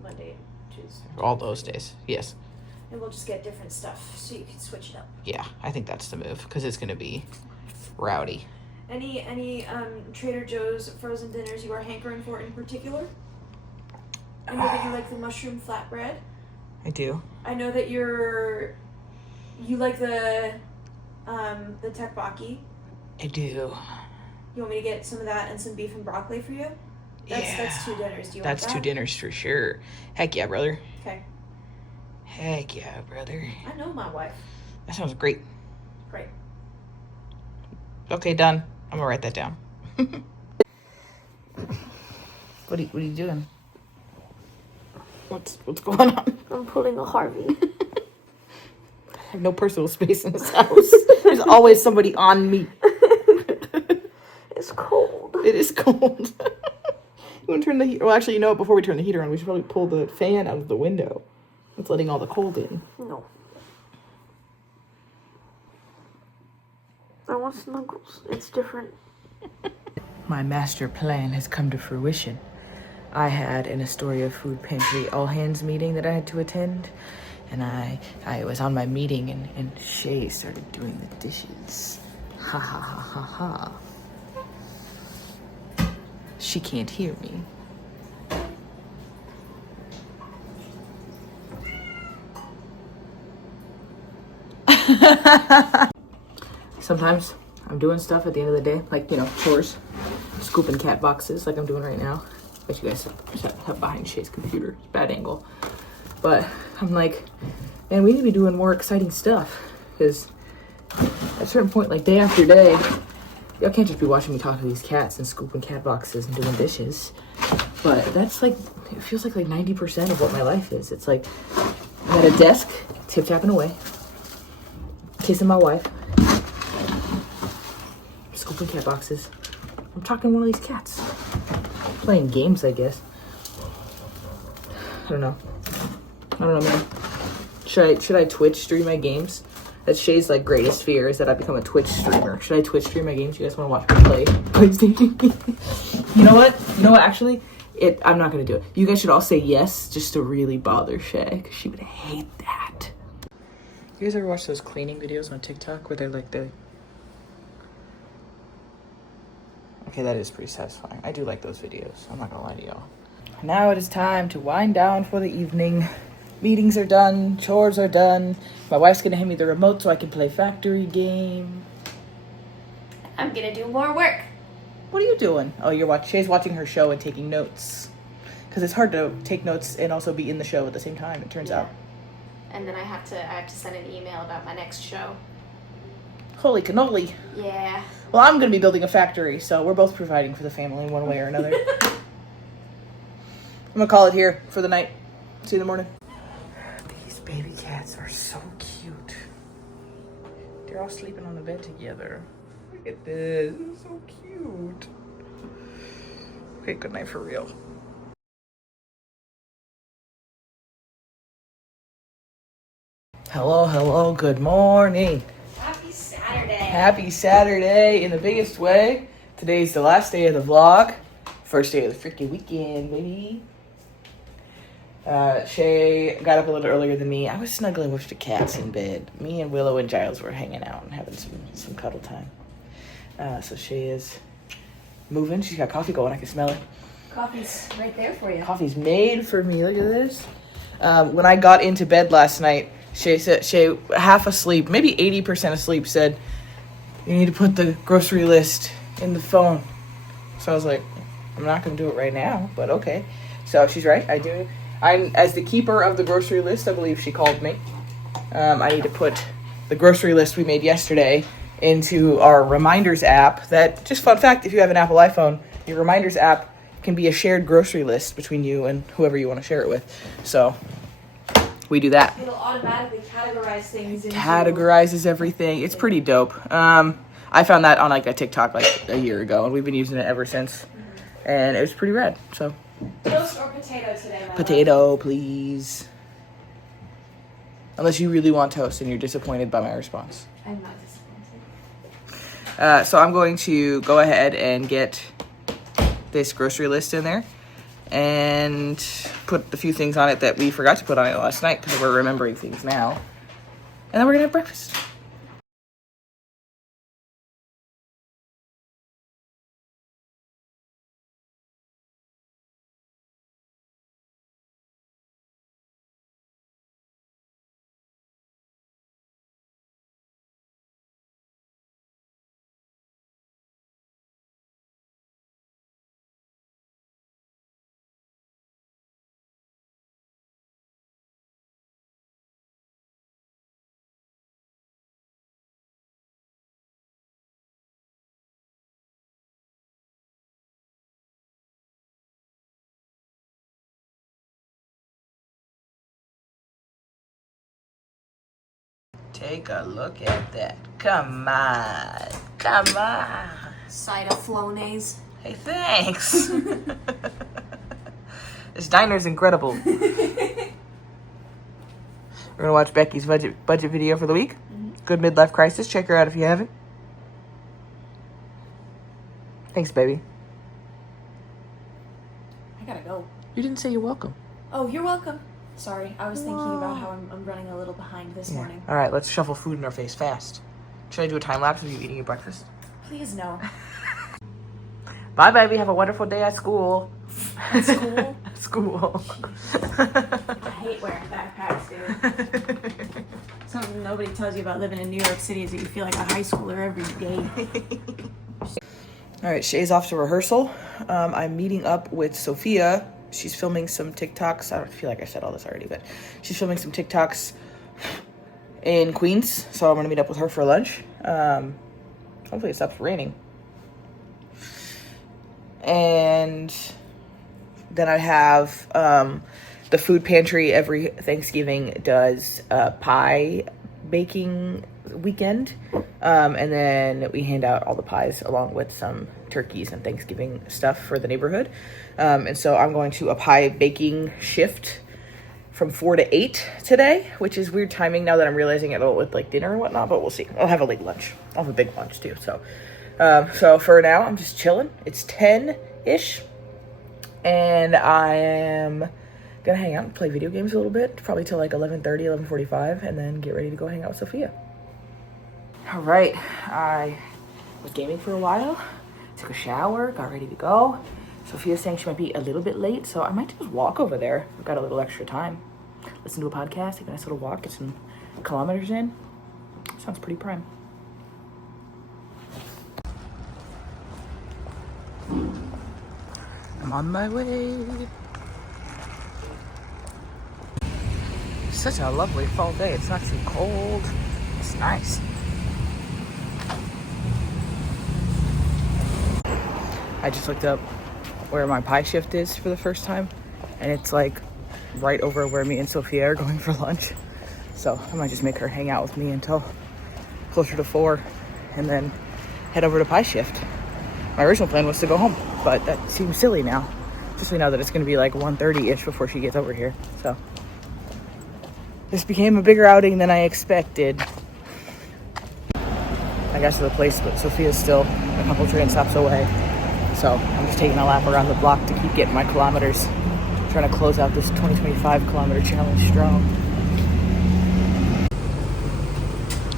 Monday, Tuesday. All those days, yes. And we'll just get different stuff so you can switch it up. Yeah, I think that's the move, because it's going to be rowdy. Any Trader Joe's frozen dinners you are hankering for in particular? I know that you like the mushroom flatbread. I do. I know that you like the teppanyaki. I do. You want me to get some of that and some beef and broccoli for you? That's 2 dinners. Do you want that? That's 2 dinners for sure. Heck yeah, brother. Okay. Heck yeah, brother. I know my wife. That sounds great. Great. Okay, done. I'm gonna write that down. What are you doing? What's going on? I'm pulling a Harvey. I have no personal space in this house. There's always somebody on me. It's cold. It is cold. You want to turn the heat? Well, actually, you know what? Before we turn the heater on, we should probably pull the fan out of the window. It's letting all the cold in. No. I want snuggles. It's different. My master plan has come to fruition. I had an Astoria Food Pantry all-hands meeting that I had to attend. And I was on my meeting and Shay started doing the dishes. Ha ha ha ha ha. She can't hear me. Sometimes I'm doing stuff at the end of the day, like, you know, chores, scooping cat boxes like I'm doing right now. Bet you guys have behind Shay's computer. It's a bad angle. But I'm like, man, we need to be doing more exciting stuff. Because at a certain point, like day after day, y'all can't just be watching me talk to these cats and scooping cat boxes and doing dishes. But that's like, it feels like 90% of what my life is. It's like, I'm at a desk, tip-tapping away, kissing my wife, scooping cat boxes. I'm talking to one of these cats. Playing games, I guess. I don't know, man. Should I Twitch stream my games? That's Shay's like greatest fear, is that I become a Twitch streamer. Should I Twitch stream my games? You guys want to watch me play PlayStation games? You know what? Actually, I'm not gonna do it. You guys should all say yes, just to really bother Shay, because she would hate that. You guys ever watch those cleaning videos on TikTok where they're like Okay, that is pretty satisfying. I do like those videos. I'm not gonna lie to y'all. Now it is time to wind down for the evening. Meetings are done, chores are done. My wife's gonna hand me the remote so I can play factory game. I'm gonna do more work. What are you doing? Oh, Shay's watching her show and taking notes. Because it's hard to take notes and also be in the show at the same time, it turns out. And then I have to send an email about my next show. Holy cannoli. Yeah. Well, I'm gonna be building a factory, so we're both providing for the family in one way or another. I'm gonna call it here for the night. See you in the morning. These baby cats are so cute. They're all sleeping on the bed together. Look at this. This is so cute. Okay, good night for real. Hello, good morning. Happy Saturday. Happy Saturday in the biggest way. Today's the last day of the vlog. First day of the freaking weekend, baby. Shay got up a little earlier than me. I was snuggling with the cats in bed. Me and Willow and Giles were hanging out and having some cuddle time. So Shay is moving. She's got coffee going. I can smell it. Coffee's right there for you. Coffee's made for me. Look at this. When I got into bed last night, Shay, half asleep, maybe 80% asleep, said, you need to put the grocery list in the phone. So I was like, I'm not going to do it right now, but okay. So she's right. I do. I'm, as the keeper of the grocery list, I believe she called me. I need to put the grocery list we made yesterday into our reminders app. That, just fun fact, if you have an Apple iPhone, your reminders app can be a shared grocery list between you and whoever you want to share it with. So we do that. It'll automatically categorize things. Categorizes everything. It's pretty dope. I found that on like a TikTok like a year ago, and we've been using it ever since. And it was pretty rad. So Toast or potato today, my potato, please. Unless you really want toast and you're disappointed by my response. I'm not disappointed. So I'm going to go ahead and get this grocery list in there and put a few things on it that we forgot to put on it last night because we're remembering things now. And then we're going to have breakfast. Take a look at that. Come on. Come on. Side of Flonase. Hey, thanks. This diner's incredible. We're gonna watch Becky's budget video for the week. Good midlife crisis. Check her out if you haven't. Thanks, baby. I gotta go. You didn't say you're welcome. Oh, you're welcome. Sorry, I was thinking about how I'm running a little behind this morning. All right, let's shuffle food in our face fast. Should I do a time lapse of you eating your breakfast? Please no. Bye, baby. Have a wonderful day at school. At school? School. I hate wearing backpacks, dude. Something nobody tells you about living in New York City is that you feel like a high schooler every day. All right, Shay's off to rehearsal. I'm meeting up with Sophia. She's filming some TikToks. I don't feel like I said all this already, but she's filming some TikToks in Queens. So I'm gonna meet up with her for lunch. Hopefully it stops raining. And then I have the food pantry every Thanksgiving does pie baking weekend. And then we hand out all the pies along with some turkeys and Thanksgiving stuff for the neighborhood. And so I'm going to a pie baking shift from 4 to 8 today, which is weird timing now that I'm realizing it with like dinner and whatnot, but we'll see. I'll have a late lunch. I'll have a big lunch too. So for now, I'm just chilling. It's 10-ish. And I am gonna hang out and play video games a little bit, probably till like 11:30, 11:45, and then get ready to go hang out with Sophia. All right, I was gaming for a while, took a shower, got ready to go. Sophia's saying she might be a little bit late, so I might just walk over there. I've got a little extra time. Listen to a podcast, take a nice little walk, get some kilometers in. Sounds pretty prime. I'm on my way. Such a lovely fall day. It's not too cold. It's nice. I just looked up where my pie shift is for the first time, and it's like right over where me and Sophia are going for lunch. So I might just make her hang out with me until closer to 4 and then head over to pie shift. My original plan was to go home, but that seems silly now, especially now that it's going to be like 1:30-ish before she gets over here. So this became a bigger outing than I expected. I got to the place, but Sophia's still a couple train stops away. So I'm just taking a lap around the block to keep getting my kilometers. Trying to close out this 2025 kilometer challenge strong.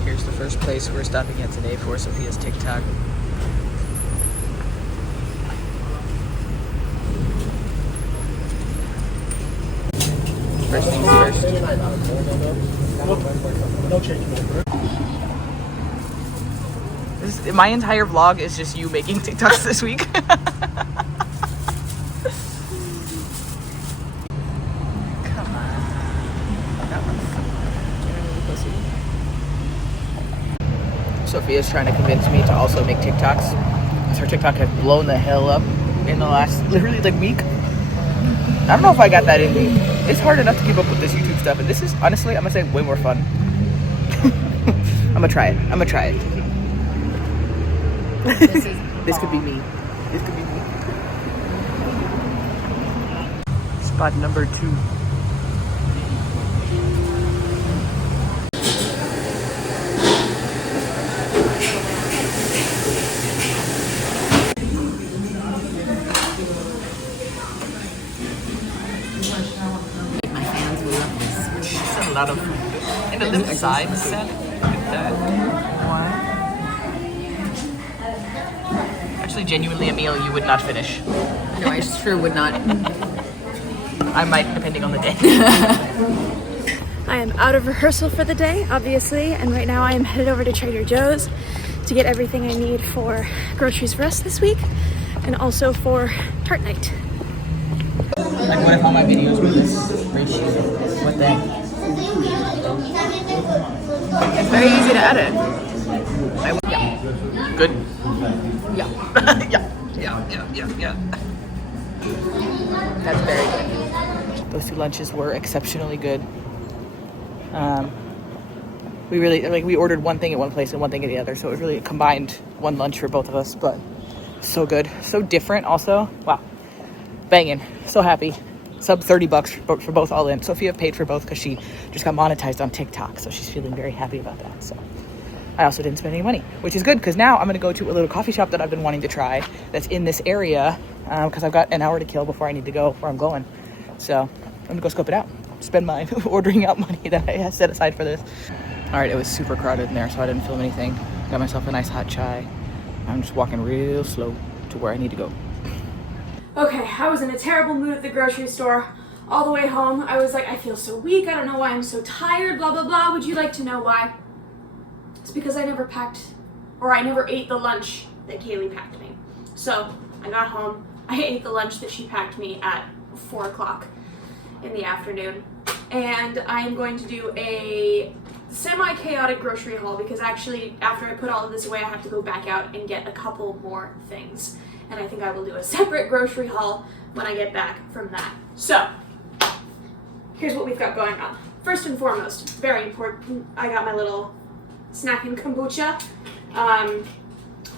Here's the first place we're stopping at today for Sophia's TikTok. First things first. No change. My entire vlog is just you making TikToks this week. Come on. That one's Sophia's trying to convince me to also make TikToks, because her TikTok has blown the hell up in the last literally like week. I don't know if I got that in me. It's hard enough to keep up with this YouTube stuff, and this is honestly, I'm gonna say, way more fun. I'm gonna try it. This could be me. This could be me. Spot number 2. My fans will love this. It's a lot of food. And a little side salad with that. Why? Actually, genuinely a meal you would not finish. No, I sure would not. I might, depending on the day. I am out of rehearsal for the day, obviously, and right now I am headed over to Trader Joe's to get everything I need for groceries for us this week, and also for tart night. Like, what if all my videos were this ratio? What then? It's very easy to edit. Good? Yeah. Yeah. That's very good. Those 2 lunches were exceptionally good. we ordered one thing at one place and one thing at the other, so it was really a combined one lunch for both of us, but so good, so different also. Wow, banging, so happy. Sub $30 for both all in. Sophia paid for both because she just got monetized on TikTok, so she's feeling very happy about that. So I also didn't spend any money, which is good because now I'm going to go to a little coffee shop that I've been wanting to try that's in this area because I've got an hour to kill before I need to go where I'm going. So I'm going to go scope it out, spend my ordering out money that I set aside for this. All right, it was super crowded in there, so I didn't film anything. Got myself a nice hot chai. I'm just walking real slow to where I need to go. Okay, I was in a terrible mood at the grocery store. All the way home, I was like, I feel so weak. I don't know why I'm so tired, blah, blah, blah. Would you like to know why? It's because I never ate the lunch that Kaylee packed me. So I got home, I ate the lunch that she packed me at 4 o'clock in the afternoon. And I am going to do a semi-chaotic grocery haul because actually after I put all of this away, I have to go back out and get a couple more things. And I think I will do a separate grocery haul when I get back from that. So, here's what we've got going on. First and foremost, very important, I got my little snacking kombucha.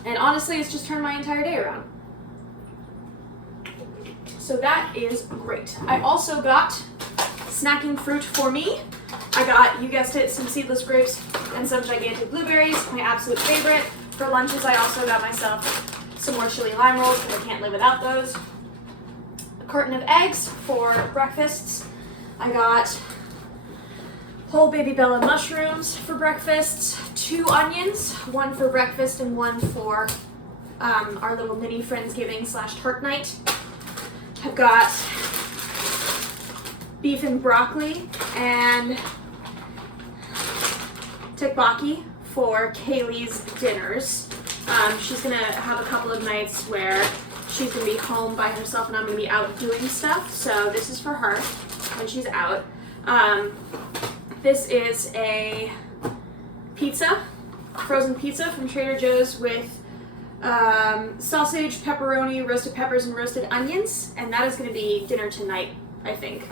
And honestly, it's just turned my entire day around. So that is great. I also got snacking fruit for me. I got, you guessed it, some seedless grapes and some gigantic blueberries, my absolute favorite. For lunches, I also got myself some more chili lime rolls because I can't live without those. A carton of eggs for breakfasts. I got whole baby Bella mushrooms for breakfast, 2 onions, one for breakfast and one for our little mini Friendsgiving / tart night. I've got beef and broccoli and teppanyaki for Kaylee's dinners. She's gonna have a couple of nights where she's gonna be home by herself and I'm gonna be out doing stuff. So this is for her when she's out. This is a pizza, frozen pizza from Trader Joe's with sausage, pepperoni, roasted peppers, and roasted onions. And that is gonna be dinner tonight, I think.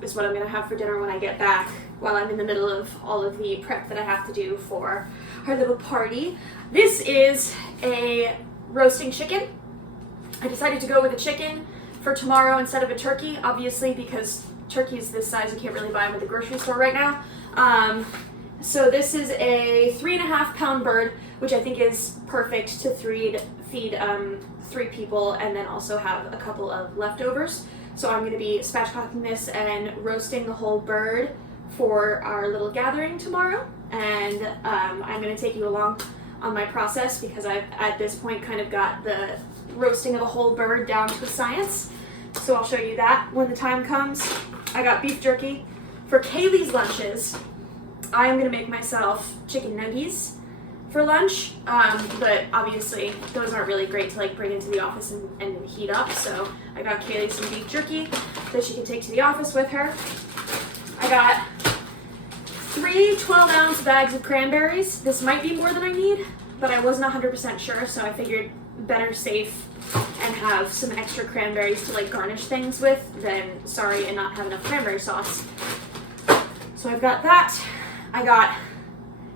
Is what I'm gonna have for dinner when I get back while I'm in the middle of all of the prep that I have to do for our little party. This is a roasting chicken. I decided to go with a chicken for tomorrow instead of a turkey, obviously because turkeys this size you can't really buy them at the grocery store right now. So this is a 3.5 pound bird, which I think is perfect to feed 3 people and then also have a couple of leftovers. So I'm going to be spatchcocking this and roasting the whole bird for our little gathering tomorrow. And I'm going to take you along on my process because I've at this point kind of got the roasting of a whole bird down to a science. So I'll show you that when the time comes. I got beef jerky. For Kaylee's lunches, I am going to make myself chicken nuggies for lunch, but obviously those aren't really great to like bring into the office and heat up, so I got Kaylee some beef jerky that she can take to the office with her. I got 3 12-ounce bags of cranberries. This might be more than I need, but I wasn't 100% sure, so I figured better safe and have some extra cranberries to like garnish things with than sorry and not have enough cranberry sauce. So I've got that. I got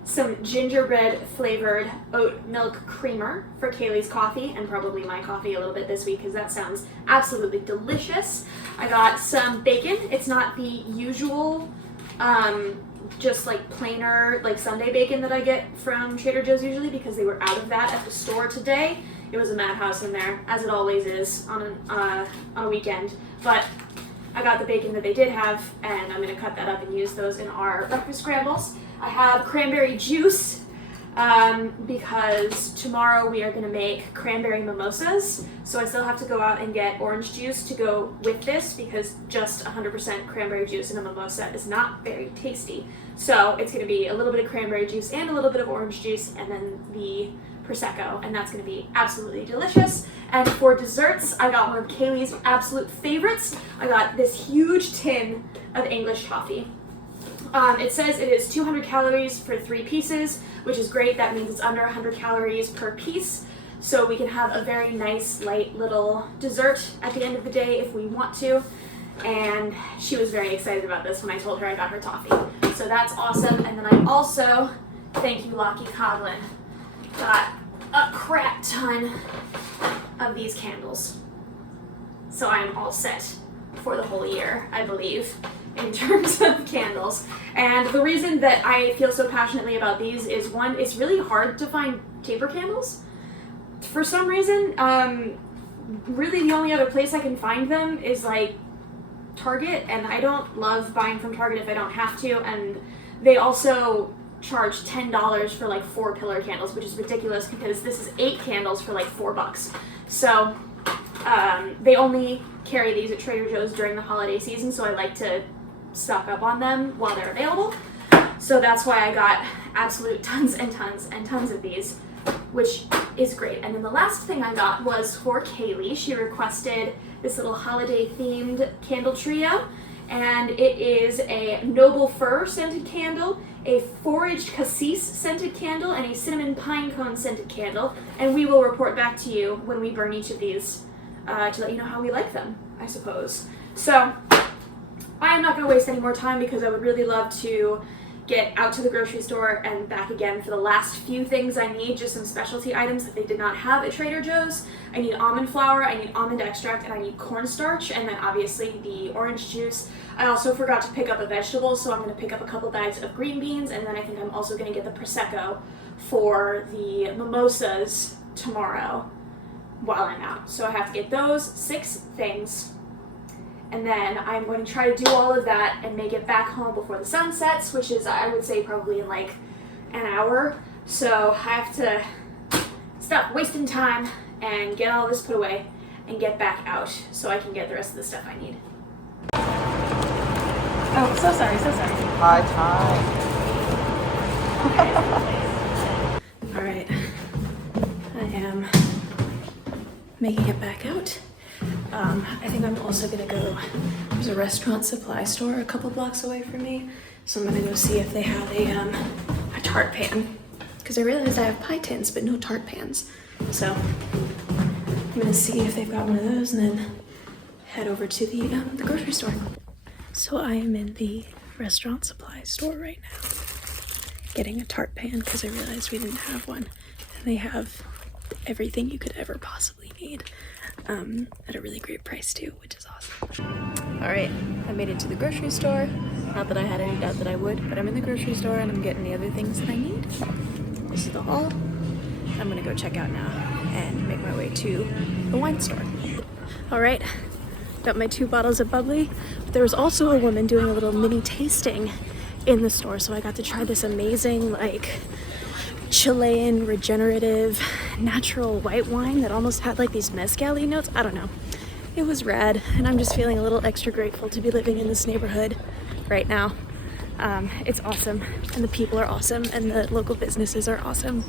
some gingerbread flavored oat milk creamer for Kaylee's coffee and probably my coffee a little bit this week because that sounds absolutely delicious. I got some bacon. It's not the usual just like plainer like Sunday bacon that I get from Trader Joe's usually because they were out of that at the store today. It was a madhouse in there, as it always is on a weekend. But I got the bacon that they did have, and I'm going to cut that up and use those in our breakfast scrambles. I have cranberry juice because tomorrow we are going to make cranberry mimosas. So I still have to go out and get orange juice to go with this because just 100% cranberry juice in a mimosa is not very tasty. So it's going to be a little bit of cranberry juice and a little bit of orange juice and then the Prosecco, and that's going to be absolutely delicious. And for desserts, I got one of Kaylee's absolute favorites. I got this huge tin of English toffee. It says it is 200 calories for 3 pieces, which is great. That means it's under 100 calories per piece. So we can have a very nice, light little dessert at the end of the day if we want to. And she was very excited about this when I told her I got her toffee. So that's awesome. And then I also, thank you Lockie Coughlin, got a crap ton of these candles. So I am all set for the whole year, I believe, in terms of candles. And the reason that I feel so passionately about these is, one, it's really hard to find taper candles. For some reason, really the only other place I can find them is like Target, and I don't love buying from Target if I don't have to, and they also charge $10 for like 4 pillar candles, which is ridiculous because this is 8 candles for like $4. So they only carry these at Trader Joe's during the holiday season, so I like to stock up on them while they're available. So that's why I got absolute tons and tons and tons of these, which is great. And then the last thing I got was for Kaylee. She requested this little holiday themed candle trio, and it is a noble fir scented candle, a foraged cassis scented candle, and a cinnamon pine cone scented candle. And we will report back to you when we burn each of these to let you know how we like them, I suppose. So I am not going to waste any more time because I would really love to get out to the grocery store and back again for the last few things I need, just some specialty items that they did not have at Trader Joe's. I need almond flour, I need almond extract, and I need cornstarch, and then obviously the orange juice. I also forgot to pick up a vegetable, so I'm going to pick up a couple bags of green beans, and then I think I'm also going to get the Prosecco for the mimosas tomorrow while I'm out. So I have to get those 6 things. And then I'm going to try to do all of that and make it back home before the sun sets, which is, I would say, probably in like an hour. So I have to stop wasting time and get all this put away and get back out so I can get the rest of the stuff I need. Oh, so sorry. High time. All right, I am making it back out. I think I'm also gonna go, there's a restaurant supply store a couple blocks away from me, so I'm gonna go see if they have a tart pan, because I realized I have pie tins but no tart pans. So I'm gonna see if they've got one of those and then head over to the grocery store. So I am in the restaurant supply store right now, getting a tart pan because I realized we didn't have one, and they have everything you could ever possibly need. At a really great price too, which is awesome. All right, I made it to the grocery store. Not that I had any doubt that I would, but I'm in the grocery store and I'm getting the other things that I need. This is the haul. I'm gonna go check out now and make my way to the wine store. All right, got my 2 bottles of bubbly. But there was also a woman doing a little mini tasting in the store, so I got to try this amazing, like, Chilean, regenerative, natural white wine that almost had like these mezcal-y notes. I don't know. It was rad, and I'm just feeling a little extra grateful to be living in this neighborhood right now. It's awesome, and the people are awesome, and the local businesses are awesome.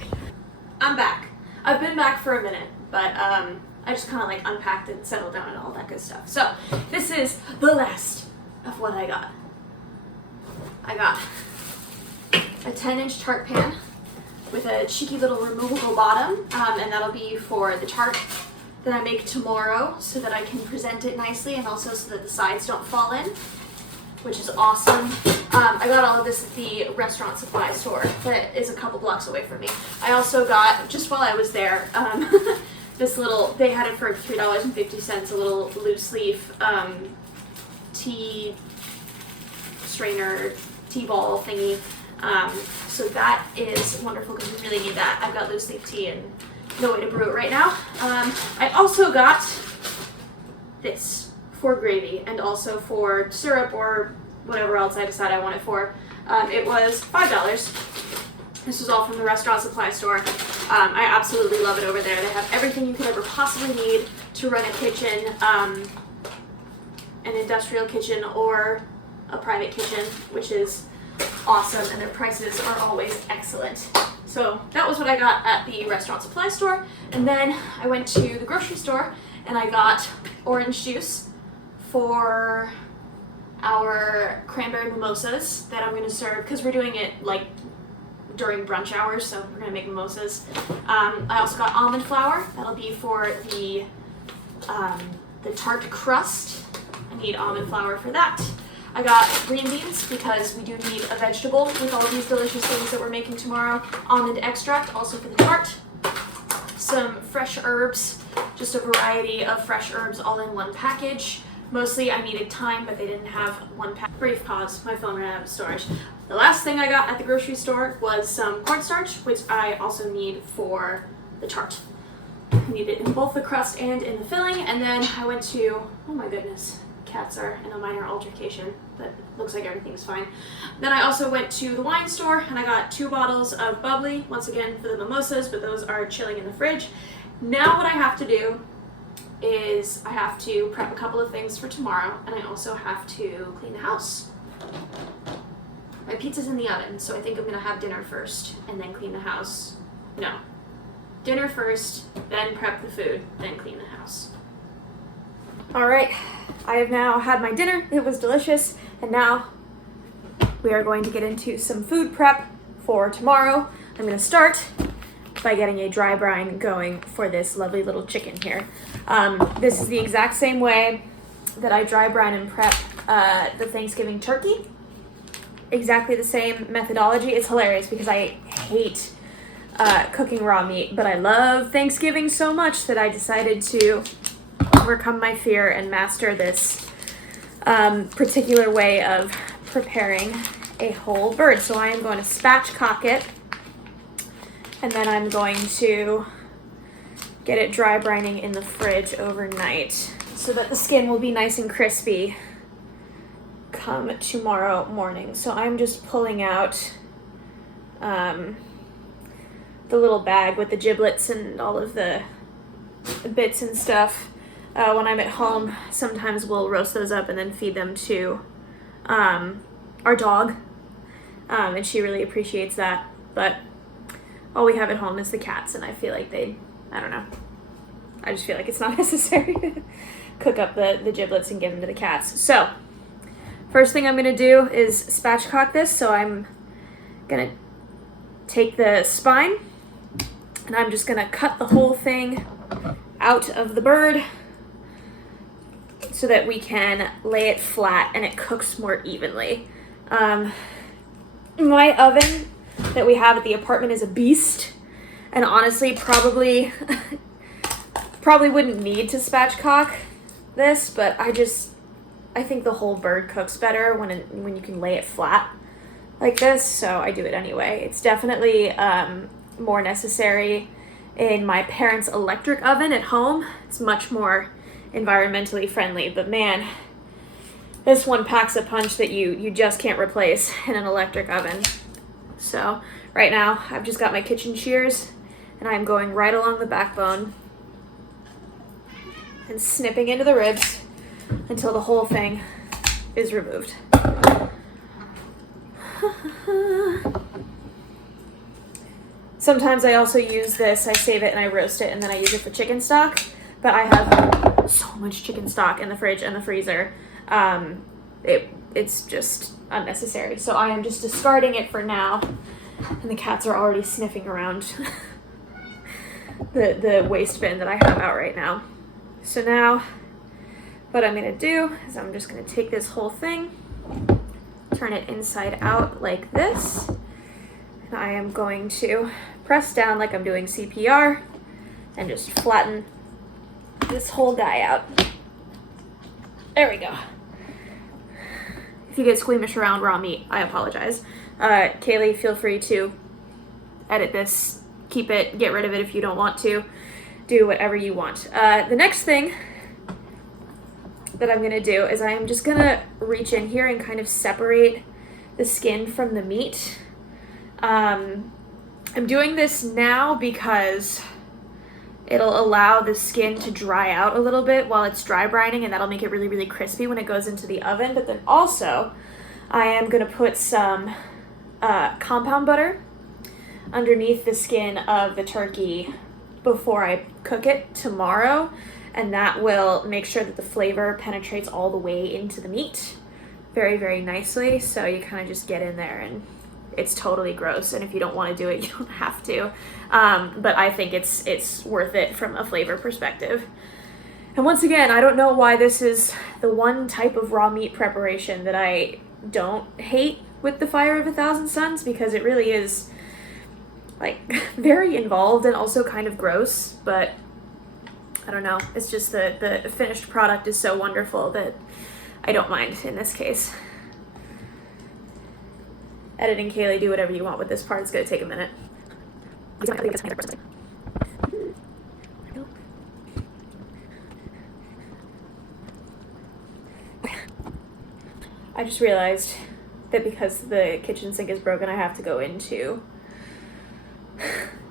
I'm back. I've been back for a minute, but I just kind of like unpacked and settled down and all that good stuff. So this is the last of what I got. I got a 10-inch tart pan with a cheeky little removable bottom, and that'll be for the tart that I make tomorrow so that I can present it nicely and also so that the sides don't fall in, which is awesome. I got all of this at the restaurant supply store that is a couple blocks away from me. I also got, just while I was there, this little, they had it for $3.50, a little loose leaf tea strainer, tea ball thingy. So that is wonderful because we really need that. I've got loose leaf tea and no way to brew it right now. I also got this for gravy and also for syrup or whatever else I decide I want it for. It was $5. This was all from the restaurant supply store. I absolutely love it over there. They have everything you could ever possibly need to run a kitchen, an industrial kitchen or a private kitchen, which is awesome, and their prices are always excellent. So that was what I got at the restaurant supply store, and then I went to the grocery store and I got orange juice for our cranberry mimosas that I'm going to serve because we're doing it like during brunch hours, so we're going to make mimosas. I also got almond flour. That'll be for the tart crust. I need almond flour for that. I got green beans because we do need a vegetable with all of these delicious things that we're making tomorrow. Almond extract, also for the tart. Some fresh herbs, just a variety of fresh herbs all in one package. Mostly I needed thyme, but they didn't have one pack. Brief pause, my phone ran out of storage. The last thing I got at the grocery store was some cornstarch, which I also need for the tart. I need it in both the crust and in the filling. And then I went to, oh my goodness, cats are in a minor altercation, but looks like everything's fine. Then I also went to the wine store and I got 2 bottles of bubbly, once again for the mimosas, but those are chilling in the fridge. Now what I have to do is I have to prep a couple of things for tomorrow, and I also have to clean the house. My pizza's in the oven, so I think I'm gonna have dinner first and then clean the house. No. Dinner first, then prep the food, then clean the house. All right, I have now had my dinner. It was delicious, and now we are going to get into some food prep for tomorrow. I'm gonna start by getting a dry brine going for this lovely little chicken here. This is the exact same way that I dry brine and prep the Thanksgiving turkey. Exactly the same methodology. It's hilarious because I hate cooking raw meat, but I love Thanksgiving so much that I decided to overcome my fear and master this particular way of preparing a whole bird. So I am going to spatchcock it, and then I'm going to get it dry brining in the fridge overnight so that the skin will be nice and crispy come tomorrow morning. So I'm just pulling out the little bag with the giblets and all of the bits and stuff. When I'm at home, sometimes we'll roast those up and then feed them to our dog, and she really appreciates that. But all we have at home is the cats, and I feel like I don't know. I just feel like it's not necessary to cook up the giblets and give them to the cats. So, first thing I'm gonna do is spatchcock this. So I'm gonna take the spine, and I'm just gonna cut the whole thing out of the bird so that we can lay it flat and it cooks more evenly. My oven that we have at the apartment is a beast, and honestly probably wouldn't need to spatchcock this, but I think the whole bird cooks better when you can lay it flat like this, so I do it anyway. It's definitely more necessary in my parents' electric oven at home. It's much more environmentally friendly, but man, this one packs a punch that you just can't replace in an electric oven. So right now I've just got my kitchen shears and I'm going right along the backbone and snipping into the ribs until the whole thing is removed. Sometimes I also use this, I save it and I roast it and then I use it for chicken stock, but I have so much chicken stock in the fridge and the freezer. It's just unnecessary. So I am just discarding it for now, and the cats are already sniffing around the waste bin that I have out right now. So now what I'm gonna do is I'm just gonna take this whole thing, turn it inside out like this, and I am going to press down like I'm doing CPR and just flatten this whole guy out. There we go. If you get squeamish around raw meat, I apologize. Kaylee, feel free to edit this, keep it, get rid of it if you don't want to. Do whatever you want. The next thing that I'm gonna do is I'm just gonna reach in here and kind of separate the skin from the meat. I'm doing this now because it'll allow the skin to dry out a little bit while it's dry brining, and that'll make it really, really crispy when it goes into the oven. But then also, I am gonna put some compound butter underneath the skin of the turkey before I cook it tomorrow, and that will make sure that the flavor penetrates all the way into the meat very, very nicely. So you kind of just get in there, and it's totally gross, and if you don't want to do it, you don't have to. But I think it's worth it from a flavor perspective. And once again, I don't know why this is the one type of raw meat preparation that I don't hate with the Fire of 1,000 Suns, because it really is like very involved and also kind of gross, but I don't know. It's just the finished product is so wonderful that I don't mind in this case. Editing Kaylee, do whatever you want with this part. It's gonna take a minute. I just realized that because the kitchen sink is broken, I have to go into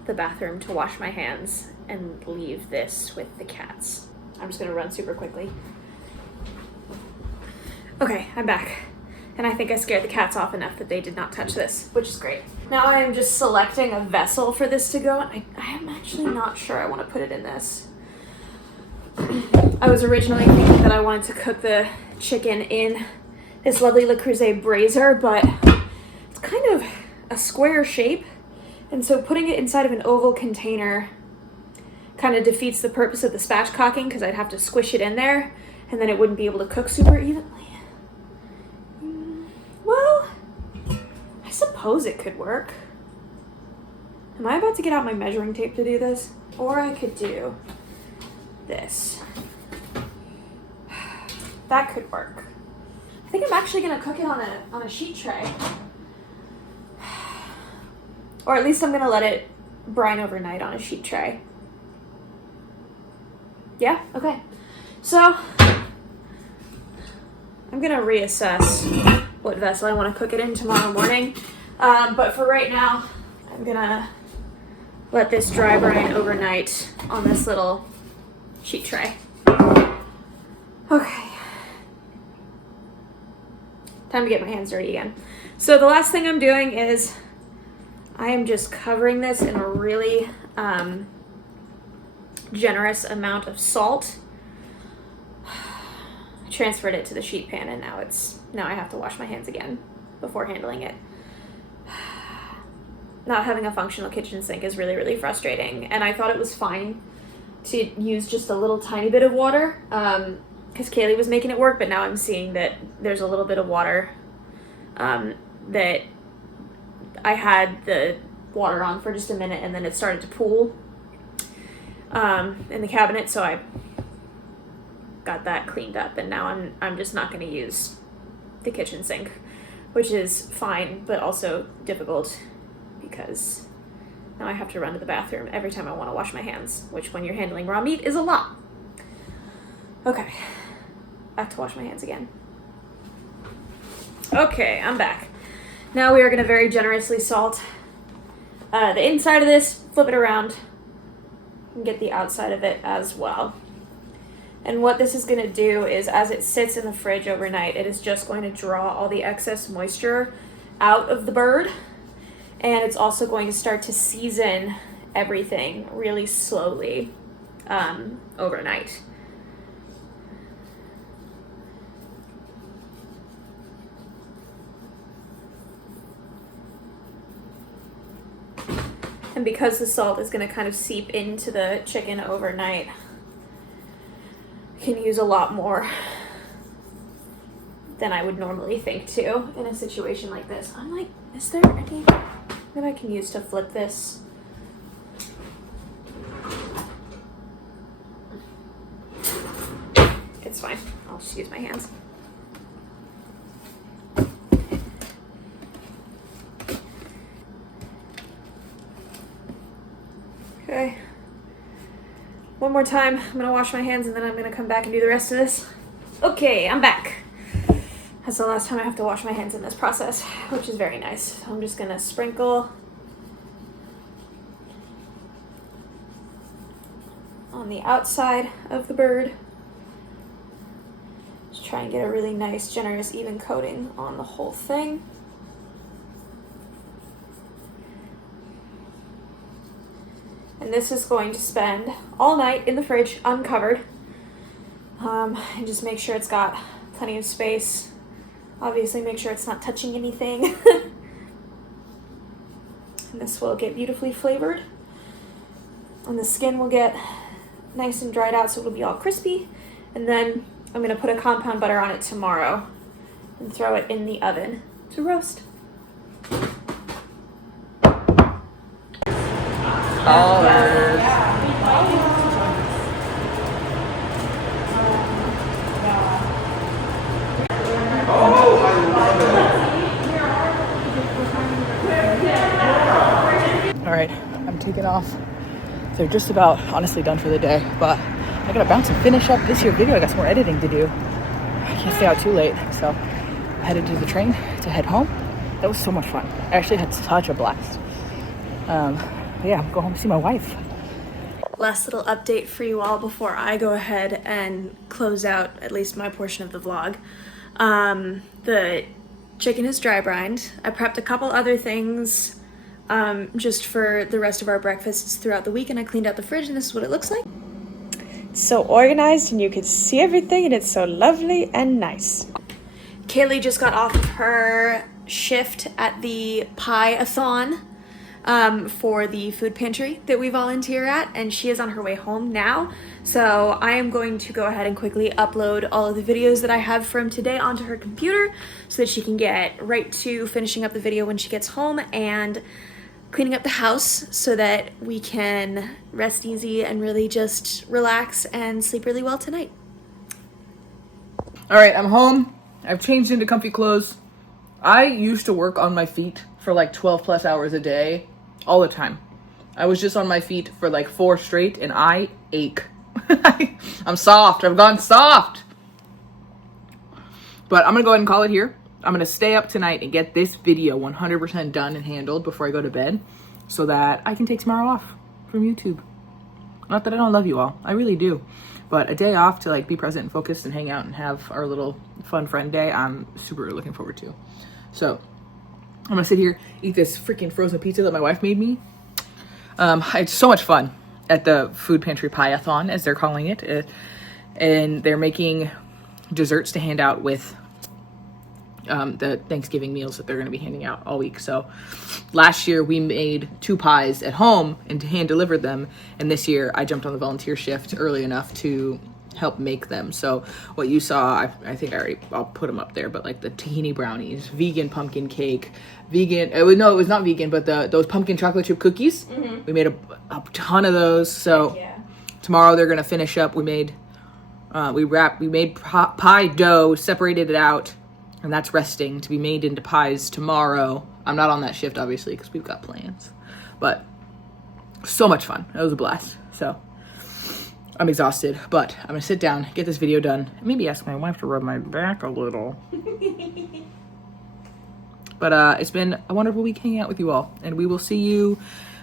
the bathroom to wash my hands and leave this with the cats. I'm just gonna run super quickly. Okay, I'm back. And I think I scared the cats off enough that they did not touch this, which is great. Now I am just selecting a vessel for this to go in. I am actually not sure I want to put it in this. I was originally thinking that I wanted to cook the chicken in this lovely Le Creuset brazier, but it's kind of a square shape, and so putting it inside of an oval container kind of defeats the purpose of the spatchcocking, because I'd have to squish it in there and then it wouldn't be able to cook super evenly. Well, I suppose it could work. Am I about to get out my measuring tape to do this? Or I could do this. That could work. I think I'm actually gonna cook it on a sheet tray. Or at least I'm gonna let it brine overnight on a sheet tray. Yeah, okay. So I'm gonna reassess what vessel I want to cook it in tomorrow morning. But for right now, I'm gonna let this dry brine overnight on this little sheet tray. Okay. Time to get my hands dirty again. So the last thing I'm doing is I am just covering this in a really generous amount of salt. I transferred it to the sheet pan, and now I have to wash my hands again before handling it. Not having a functional kitchen sink is really, really frustrating, and I thought it was fine to use just a little tiny bit of water because Kaylee was making it work, but now I'm seeing that there's a little bit of water that I had the water on for just a minute, and then it started to pool in the cabinet, so I got that cleaned up, and now I'm just not going to use the kitchen sink, which is fine, but also difficult because now I have to run to the bathroom every time I want to wash my hands, which when you're handling raw meat is a lot. Okay, back to wash my hands again. Okay, I'm back. Now we are going to very generously salt the inside of this, flip it around, and get the outside of it as well. And what this is going to do is, as it sits in the fridge overnight, it is just going to draw all the excess moisture out of the bird, and it's also going to start to season everything really slowly overnight. And because the salt is going to kind of seep into the chicken overnight, I can use a lot more than I would normally think to in a situation like this. I'm like, is there any that I can use to flip this? It's fine. I'll just use my hands. Okay. One more time. I'm gonna wash my hands and then I'm gonna come back and do the rest of this. Okay, I'm back. That's the last time I have to wash my hands in this process, which is very nice. So I'm just gonna sprinkle on the outside of the bird. Just try and get a really nice, generous, even coating on the whole thing. And this is going to spend all night in the fridge uncovered. And just make sure it's got plenty of space. Obviously make sure it's not touching anything. And this will get beautifully flavored. And the skin will get nice and dried out so it'll be all crispy. And then I'm gonna put a compound butter on it tomorrow and throw it in the oven to roast. All right, I'm taking off. They're just about honestly done for the day, but I gotta bounce and finish up this year video. I got some more editing to do. I can't stay out too late, so I headed to the train to head home. That was so much fun. I actually had such a blast. But yeah, I'm going home to see my wife. Last little update for you all before I go ahead and close out at least my portion of the vlog. The chicken is dry brined. I prepped a couple other things just for the rest of our breakfasts throughout the week, and I cleaned out the fridge, and this is what it looks like. It's so organized and you can see everything, and it's so lovely and nice. Kaylee just got off of her shift at the pie-a-thon for the food pantry that we volunteer at, and she is on her way home now. So I am going to go ahead and quickly upload all of the videos that I have from today onto her computer so that she can get right to finishing up the video when she gets home and cleaning up the house so that we can rest easy and really just relax and sleep really well tonight. All right, I'm home. I've changed into comfy clothes. I used to work on my feet for like 12 plus hours a day, all the time. I was just on my feet for like 4 straight and I ache. I'm soft. I've gone soft. But I'm gonna go ahead and call it here. I'm gonna stay up tonight and get this video 100% done and handled before I go to bed so that I can take tomorrow off from YouTube. Not that I don't love you all, I really do. But a day off to like be present and focused and hang out and have our little fun friend day, I'm super looking forward to. So I'm gonna sit here, eat this freaking frozen pizza that my wife made me. It's so much fun at the food pantry pie-a-thon, as they're calling it. And they're making desserts to hand out with the Thanksgiving meals that they're going to be handing out all week. So last year we made 2 pies at home and hand delivered them. And this year I jumped on the volunteer shift early enough to help make them. So what you saw, I think I'll put them up there, but like the tahini brownies, vegan pumpkin cake, vegan, it was not vegan, but those pumpkin chocolate chip cookies. Mm-hmm. We made a ton of those. So tomorrow they're going to finish up. We made pie dough, separated it out, and that's resting to be made into pies tomorrow. I'm not on that shift, obviously, because we've got plans. But so much fun. It was a blast. So I'm exhausted, but I'm going to sit down, get this video done, and maybe ask my wife to rub my back a little. But it's been a wonderful week hanging out with you all, and we will see you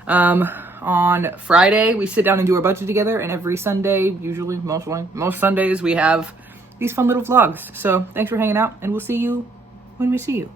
on Friday. We sit down and do our budget together, and every Sunday, usually, most Sundays, we have these fun little vlogs. So thanks for hanging out, and we'll see you when we see you.